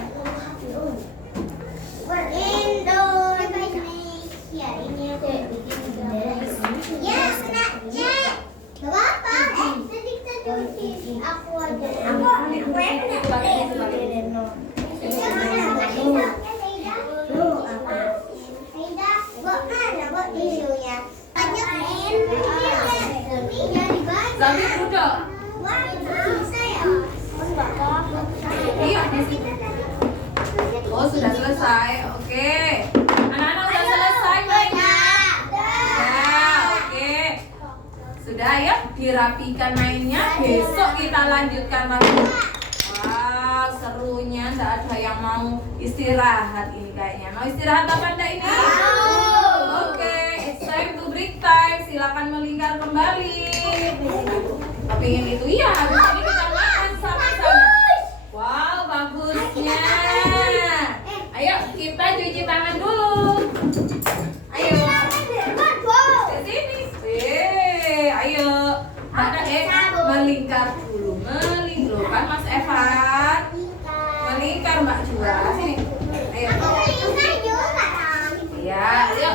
Indonesia ini ada bikin ya kena cek gak apa nanti kita cuci aku aja Sambil duduk. Iya, oh sudah selesai. Oke. Anak-anak sudah selesai mainnya. Ya, oke. Sudah ya, dirapikan mainnya. Besok kita lanjutkan lagi. Wow, serunya. Nggak ada yang mau istirahat ini kayaknya. Mau istirahat apa enggak ini? Oke, it's time to break time. Silakan melingkar kembali. Kepingin itu ya, habis ini kita makan sama-sama. Wow, bagusnya. Ayo kita cuci tangan dulu. Ayo. Ke sini. Ayo. Ada melingkar dulu. Melingkar Mas Evan. Melingkar Mbak Jua. Sini. Ayo. Iya, ayo.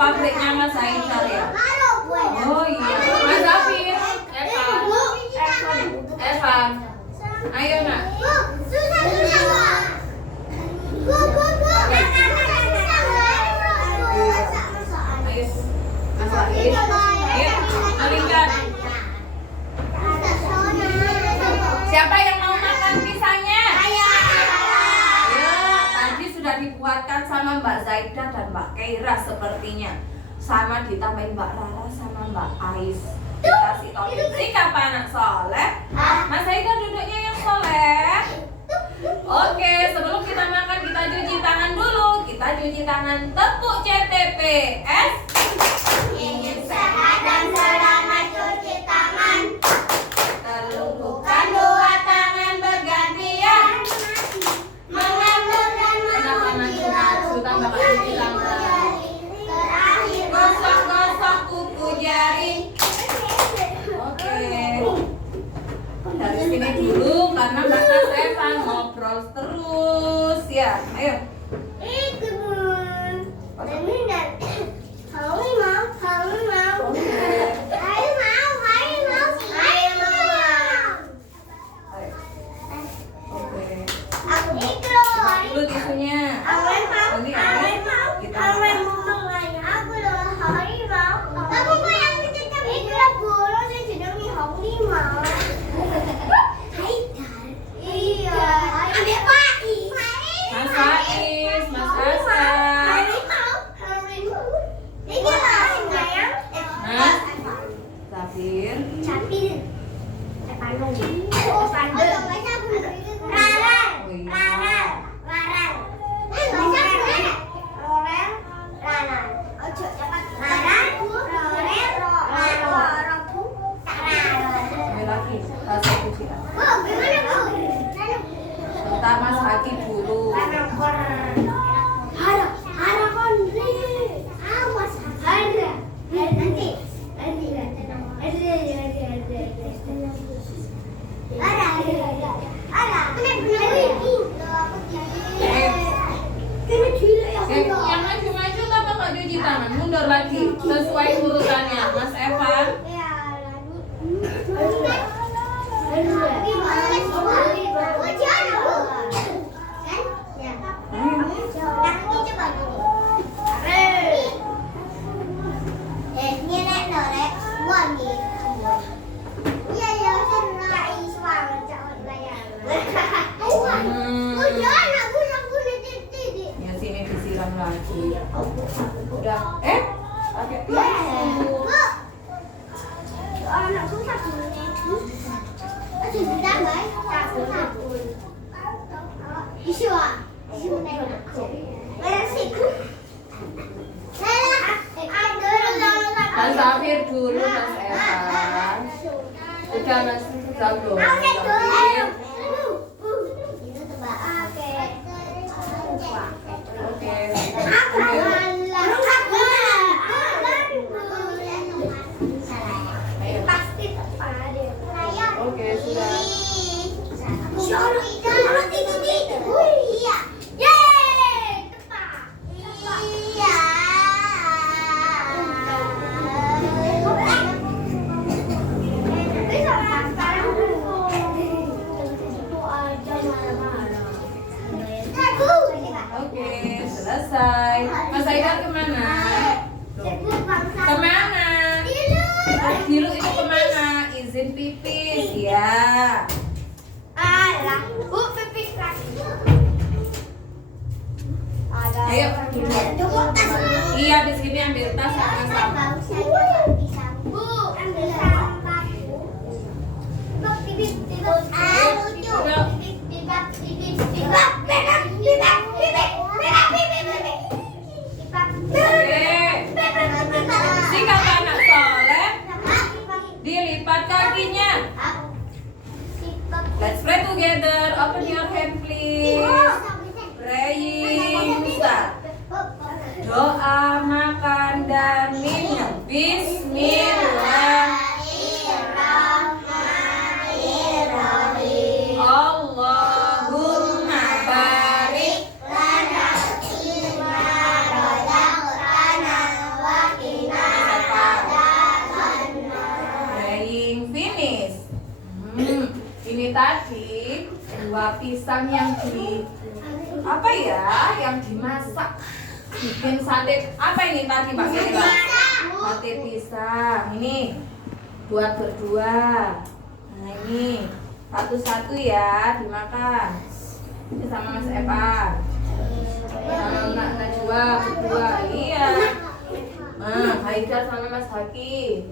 Pabriknya Mas Haidar ya? Oh iya. Mas Zafir, Evan. Ayo nak. Ayo. Mas Zafir. Ayo, melingkar. Siapa yang mau makan pisangnya? Ayo, tadi sudah dibuatkan sama Mbak Zaida dan Mbak Keira sepertinya. Sama ditambahin Mbak Rara sama Mbak Ais. Dikasih topping. Sikap anak soleh. Mas Haidar duduknya yang soleh. Oke, sebelum kita makan kita cuci tangan dulu. Kita cuci tangan, tepuk CTPS. Ingin sehat dan selamat cuci tangan. Terlumpuhkan dua tangan bergantian. Mengambil dan memuji lalu tambah cuci tangan. Gosok-gosok kuku jari. Oke. Dari sini dulu karena Mbak Evan ngobrol terus ya. Ayo. Dulu tisunya. Nanti kita Mas Faiz, Mas Hasan, Mas Zafir. Ambil lagi, rasa cucian. Bentar Mas Haki dulu. Yang maju-maju tambah nggak cuci tangan, mundur lagi sesuai urutannya. Mas Evan. Ya sini disiram lagi. Udah. Pakai tisu. Mas Zafir dulu, Mas Evan. Udah Mas Zafir. Oke. Oke, sudah. Oke, selesai. Mas Aidar kemana? Kemana? Dilu itu kemana? Izin pipis, ya. Ayo. Iya, di sini ambil tas sama sapu. Sikat anak soleh, dilipat kakinya. Let's pray together. Open your hand, please. Praying start. Doa, makan, dan minum. Bismillahirrahmanirrahim. Allahumma barik lana fima razaqtana wa qina adzabannar. Praying finish. Ini tadi dua pisang yang yang dimasak bikin sate. Apa ini tadi Mbak Kira? Sate pisang. Ini buat berdua. Nah ini satu-satu ya dimakan. Ini sama Mas Evan, sama Mbak Najwa berdua. Iya. Nah, Haidar sama Mas Haki.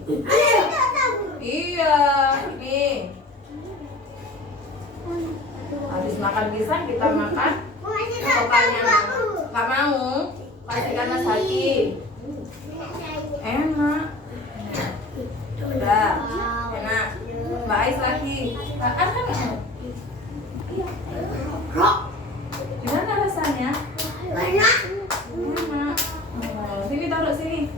Iya, ini. Habis makan pisang kita makan pokoknya. Gak mau, pastikan Mas Haki. Enak. Udah, enak. Mbak Ais lagi. Kan gimana rasanya? Enak. Sini taruh sini.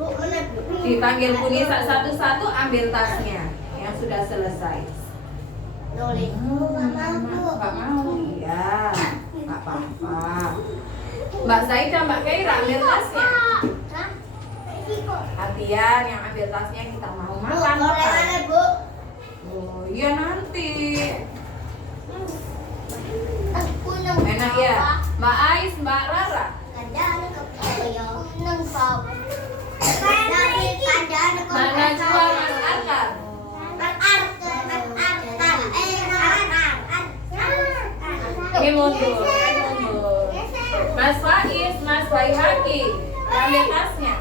Dipanggil Punisa satu-satu, ambil tasnya yang sudah selesai. Gak mau, iya, gak apa-apa. Mbak Zaida, Mbak Keira ambil tasnya. Hatian yang ambil tasnya, kita mau makan. Oh iya nanti. Enak ya, Mbak Ais, Mbak Rara. Mbak Najwa, Mas Arkar. Ini mundur. Mas Faiz, Mas Baihaki, ambil tasnya.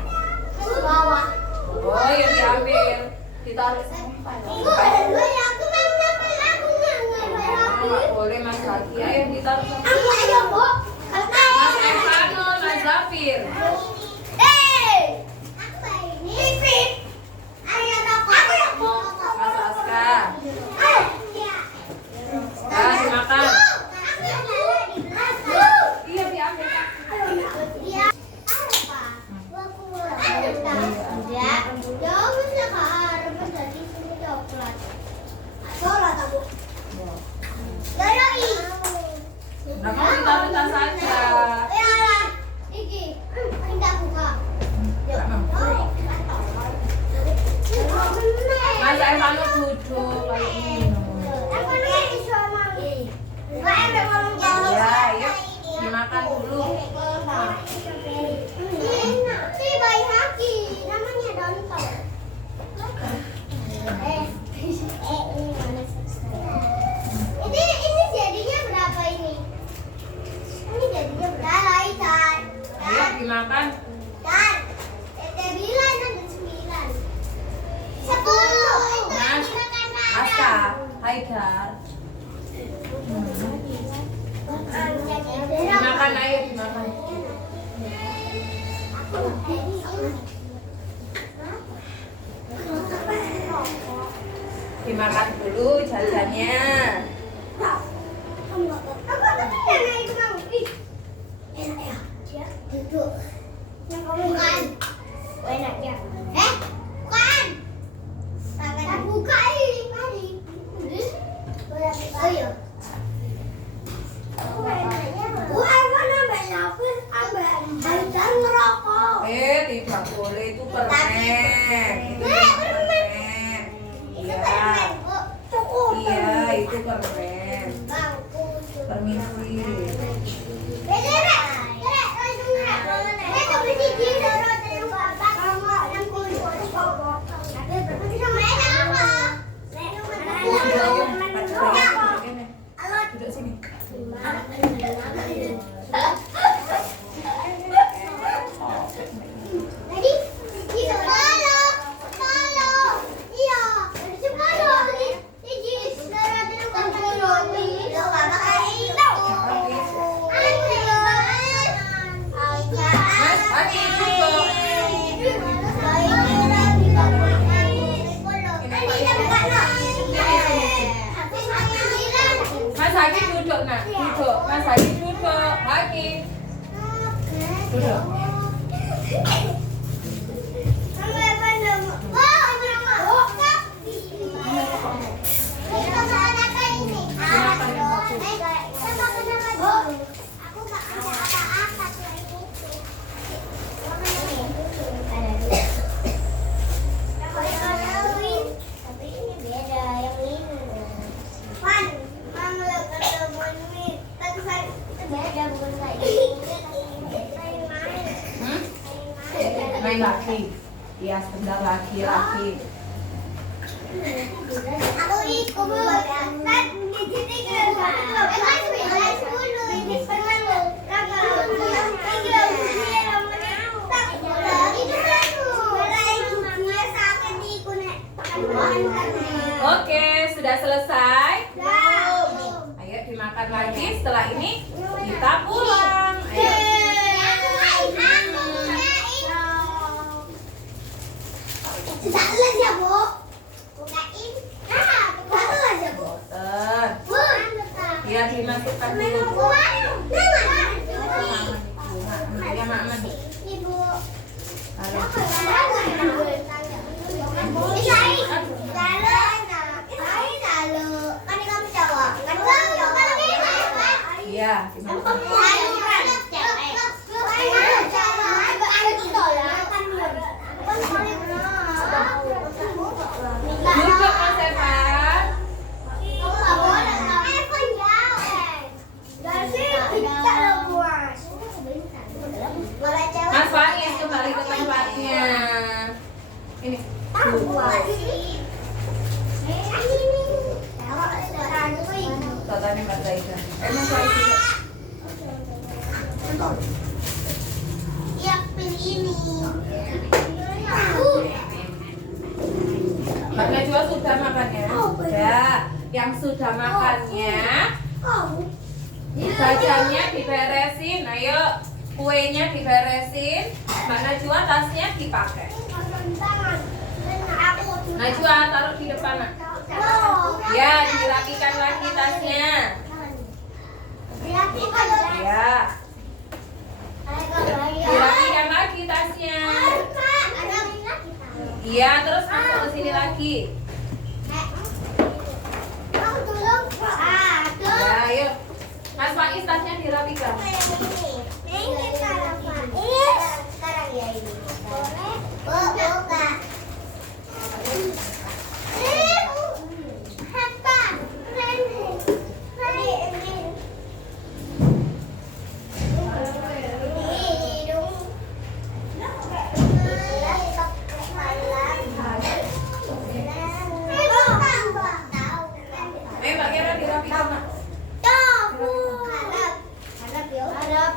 Oh ya diambil, ditaruh semua. Nggak boleh Mas Haki, ayo ditaruh semua. Mas Evanul, Mas Zafir. Mas Aska. Nah, dimakan. Iya diambil. Nah, kamu ditaruh tas saja. dimakan. Dan ada 9. 10. Mas, Asa, Haikal. Dimakan ayo, dimakan. Dimakan dulu jajannya. Bukan. Enak ya. Bukan. Tangan buka ini. Oh iya. Bukan mana banyak ambil ngerokok. Tidak boleh, itu permen. Itu permen. Iya. Iya, itu permen. Permisi. Duduk sini. Mas Haki duduk nak, duduk. Mas Haki duduk, Haki duduk. Main lagi, iya sebentar lagi. Aku ikut Oke, sudah selesai. Ayo dimakan lagi. Setelah ini kita pulang. Ayo. Salah ya, Bu. Bukain. Salah ya, Bu. Ya dimasukkan dulu. Ya Mama. Ibu. Iya, dimakan. Duduk Mas Evan. Mas Faiz kembali ke tempatnya. Ini. Totanya Mbak Zaida. Mas Faiz juga. Ya, pilih ini. Mbak Najwa sudah makannya? Sudah. Yang sudah makannya, jajannya diberesin. Ayo, kuenya diberesin. Mbak Najwa tasnya dipakai. Najwa taruh di depan nak. Ya, dirapikan lagi tasnya. Ya, dirapikan lagi tasnya. Iya, terus masuk ke sini lagi. Ya, ayo. Mas Faiz tasnya dirapikan. Sekarang ya ini. Buka. Harap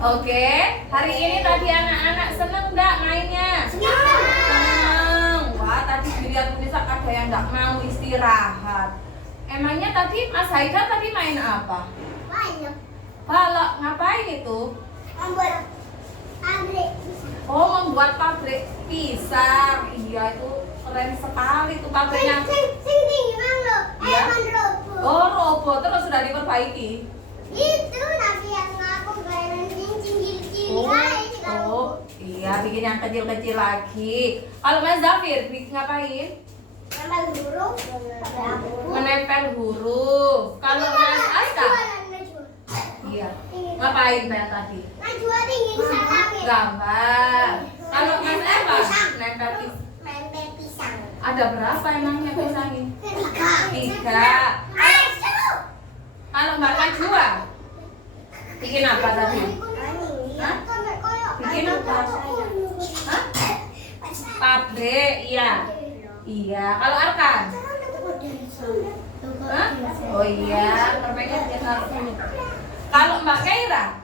Oke, hari ini tadi anak-anak seneng nggak mainnya? Senang. Seneng. Wah, tadi dilihat bisa ada yang nggak mau istirahat. Emangnya tadi Mas Haidar tadi main apa? Banyak. Balok, ngapain itu? Membuat pabrik. Oh, membuat pabrik pisang. Iya, itu keren sekali tuh pabriknya. Sing gimana lo? Iya. Robot. Oh, robot terus sudah diperbaiki. Itu nanti yang aku bayar cincin-cincin Oh, iya, bikin yang kecil-kecil lagi. Kalau Mas Zafir bikin ngapain? Nambah huruf. Menempel huruf. Kalau Mas Aska, iya. Ngapain Ben tadi? Najwa ingin salamin. Gambar. Kalau Mas Eva, nempel pisang. Nempel pisang. Ada berapa emangnya pisang ini? 3. Seru. Kalau Mbak Najwa, bikin apa tadi? Hah? Bikin apa? Hah? Pabrik, iya. Iya. Kalau Arkan? Hah? Oh iya, permennya dia taruh sini. Kalau Mbak Kaira?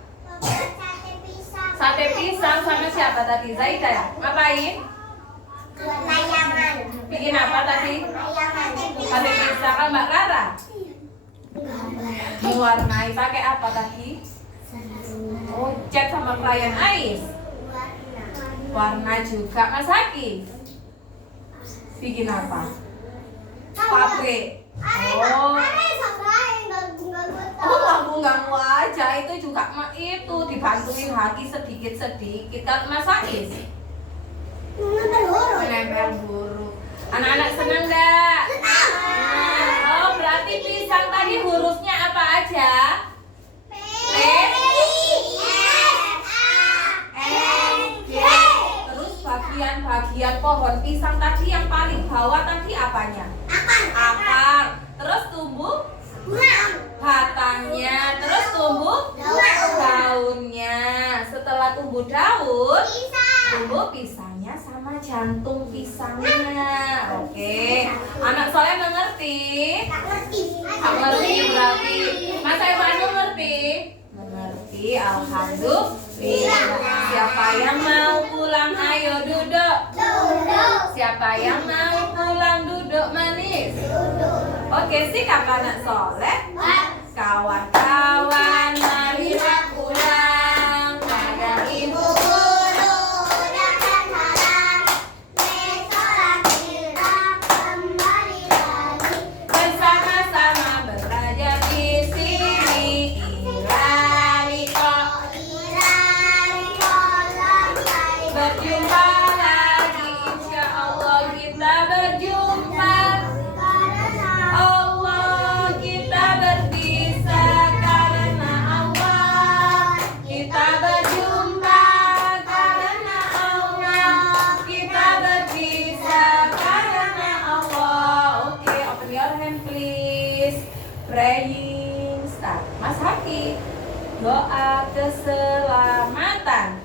Sate pisang sama siapa tadi? Zaida ya? Ngapain? Buat layangan. Bikin apa tadi? Layangan. Sate pisang. Kalau Mbak Rara? Mewarnai pakai apa tadi? Oh, cat sama crayon ice. Warna juga. Mas Haki? Bikin apa? Pabrik. Oh. Oh, ganggu aja. Itu juga itu dibantuin Haki sedikit-sedikit. Kalau Mas Ais? Menempel huruf. Anak-anak seneng nggak? Oh, berarti pisang tadi hurufnya apa aja? P, terus bagian pohon pisang tadi yang paling bawah tadi apanya? Akar. Terus tumbuh batangnya. Terus tumbuh daunnya. Setelah tumbuh daun, tumbuh pisangnya sama jantung pisangnya. Oke. Anak soleh mengerti? Tak ngerti berarti. Mas Evan mengerti? Mengerti. Alhamdulillah. Siapa yang mau pulang? Ayo duduk. Siapa yang mau pulang? Duduk manis. Oke, sikap anak soleh. Kawan-kawan, marilah pulang pada ibu guru. Bersama-sama belajar di sini. Berjumpa lagi, insya Allah kita berjumpa. Allah kita berpisah karena Allah. Kita berjumpa karena Allah. Kita berpisah karena Allah. Oke, open your hand please. Praying start. Mas Haki, doa keselamatan.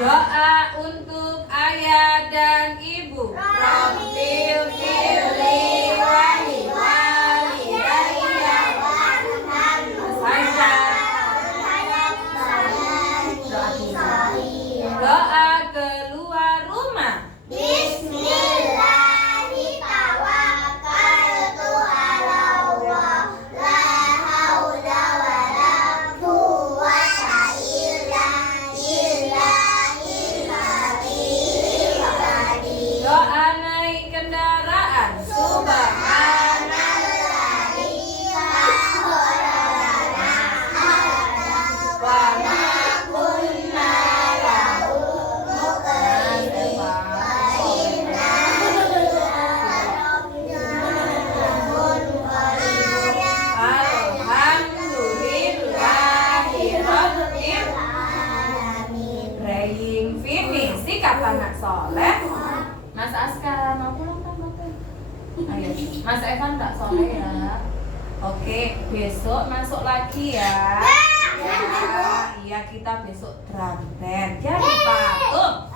Doa untuk ayah dan ibu. Rabbil firli wali walidayya doa keluar rumah. Bismillahirrahmanirrahim. Ala Allah, la haula wala quwwata illa billah. Doa naik kendaraan. Subhanalladzi sakhkhara lana hadza wa ma kunna lahu muqrinin wa inna Alhamdulillahirabbil praying finish. Sikap anak soleh. Mas Aska mau pulang kan? Ayo. Mas Evan tak soleh ya. Oke, besok masuk lagi ya. Ya, iya. supaya kita besok drum band. Jadi patung.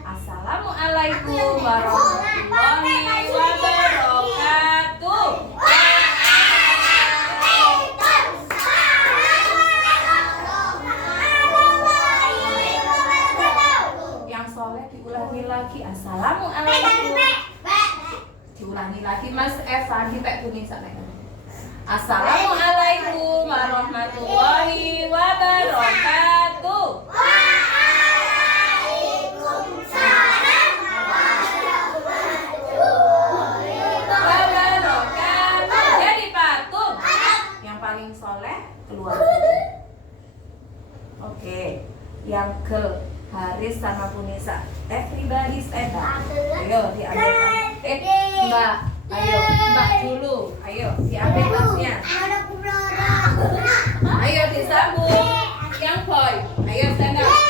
Assalamualaikum warahmatullahi wabarakatuh. Yang soleh diulangi lagi. Assalamualaikum. Diulangi lagi Mas Evan, dipek kuning sana. Assalamualaikum warahmatullahi wabarakatuh. Wabarakatuh. Jadi patung. Yang paling soleh keluar. Oke. Yang ke Haris sama Punisa. Everybody stand up. Ayo diambil. Mbak. Ayo, Mbak dulu. Ayo diambil tasnya. Ayo disambung. Yang boy. Ayo stand up.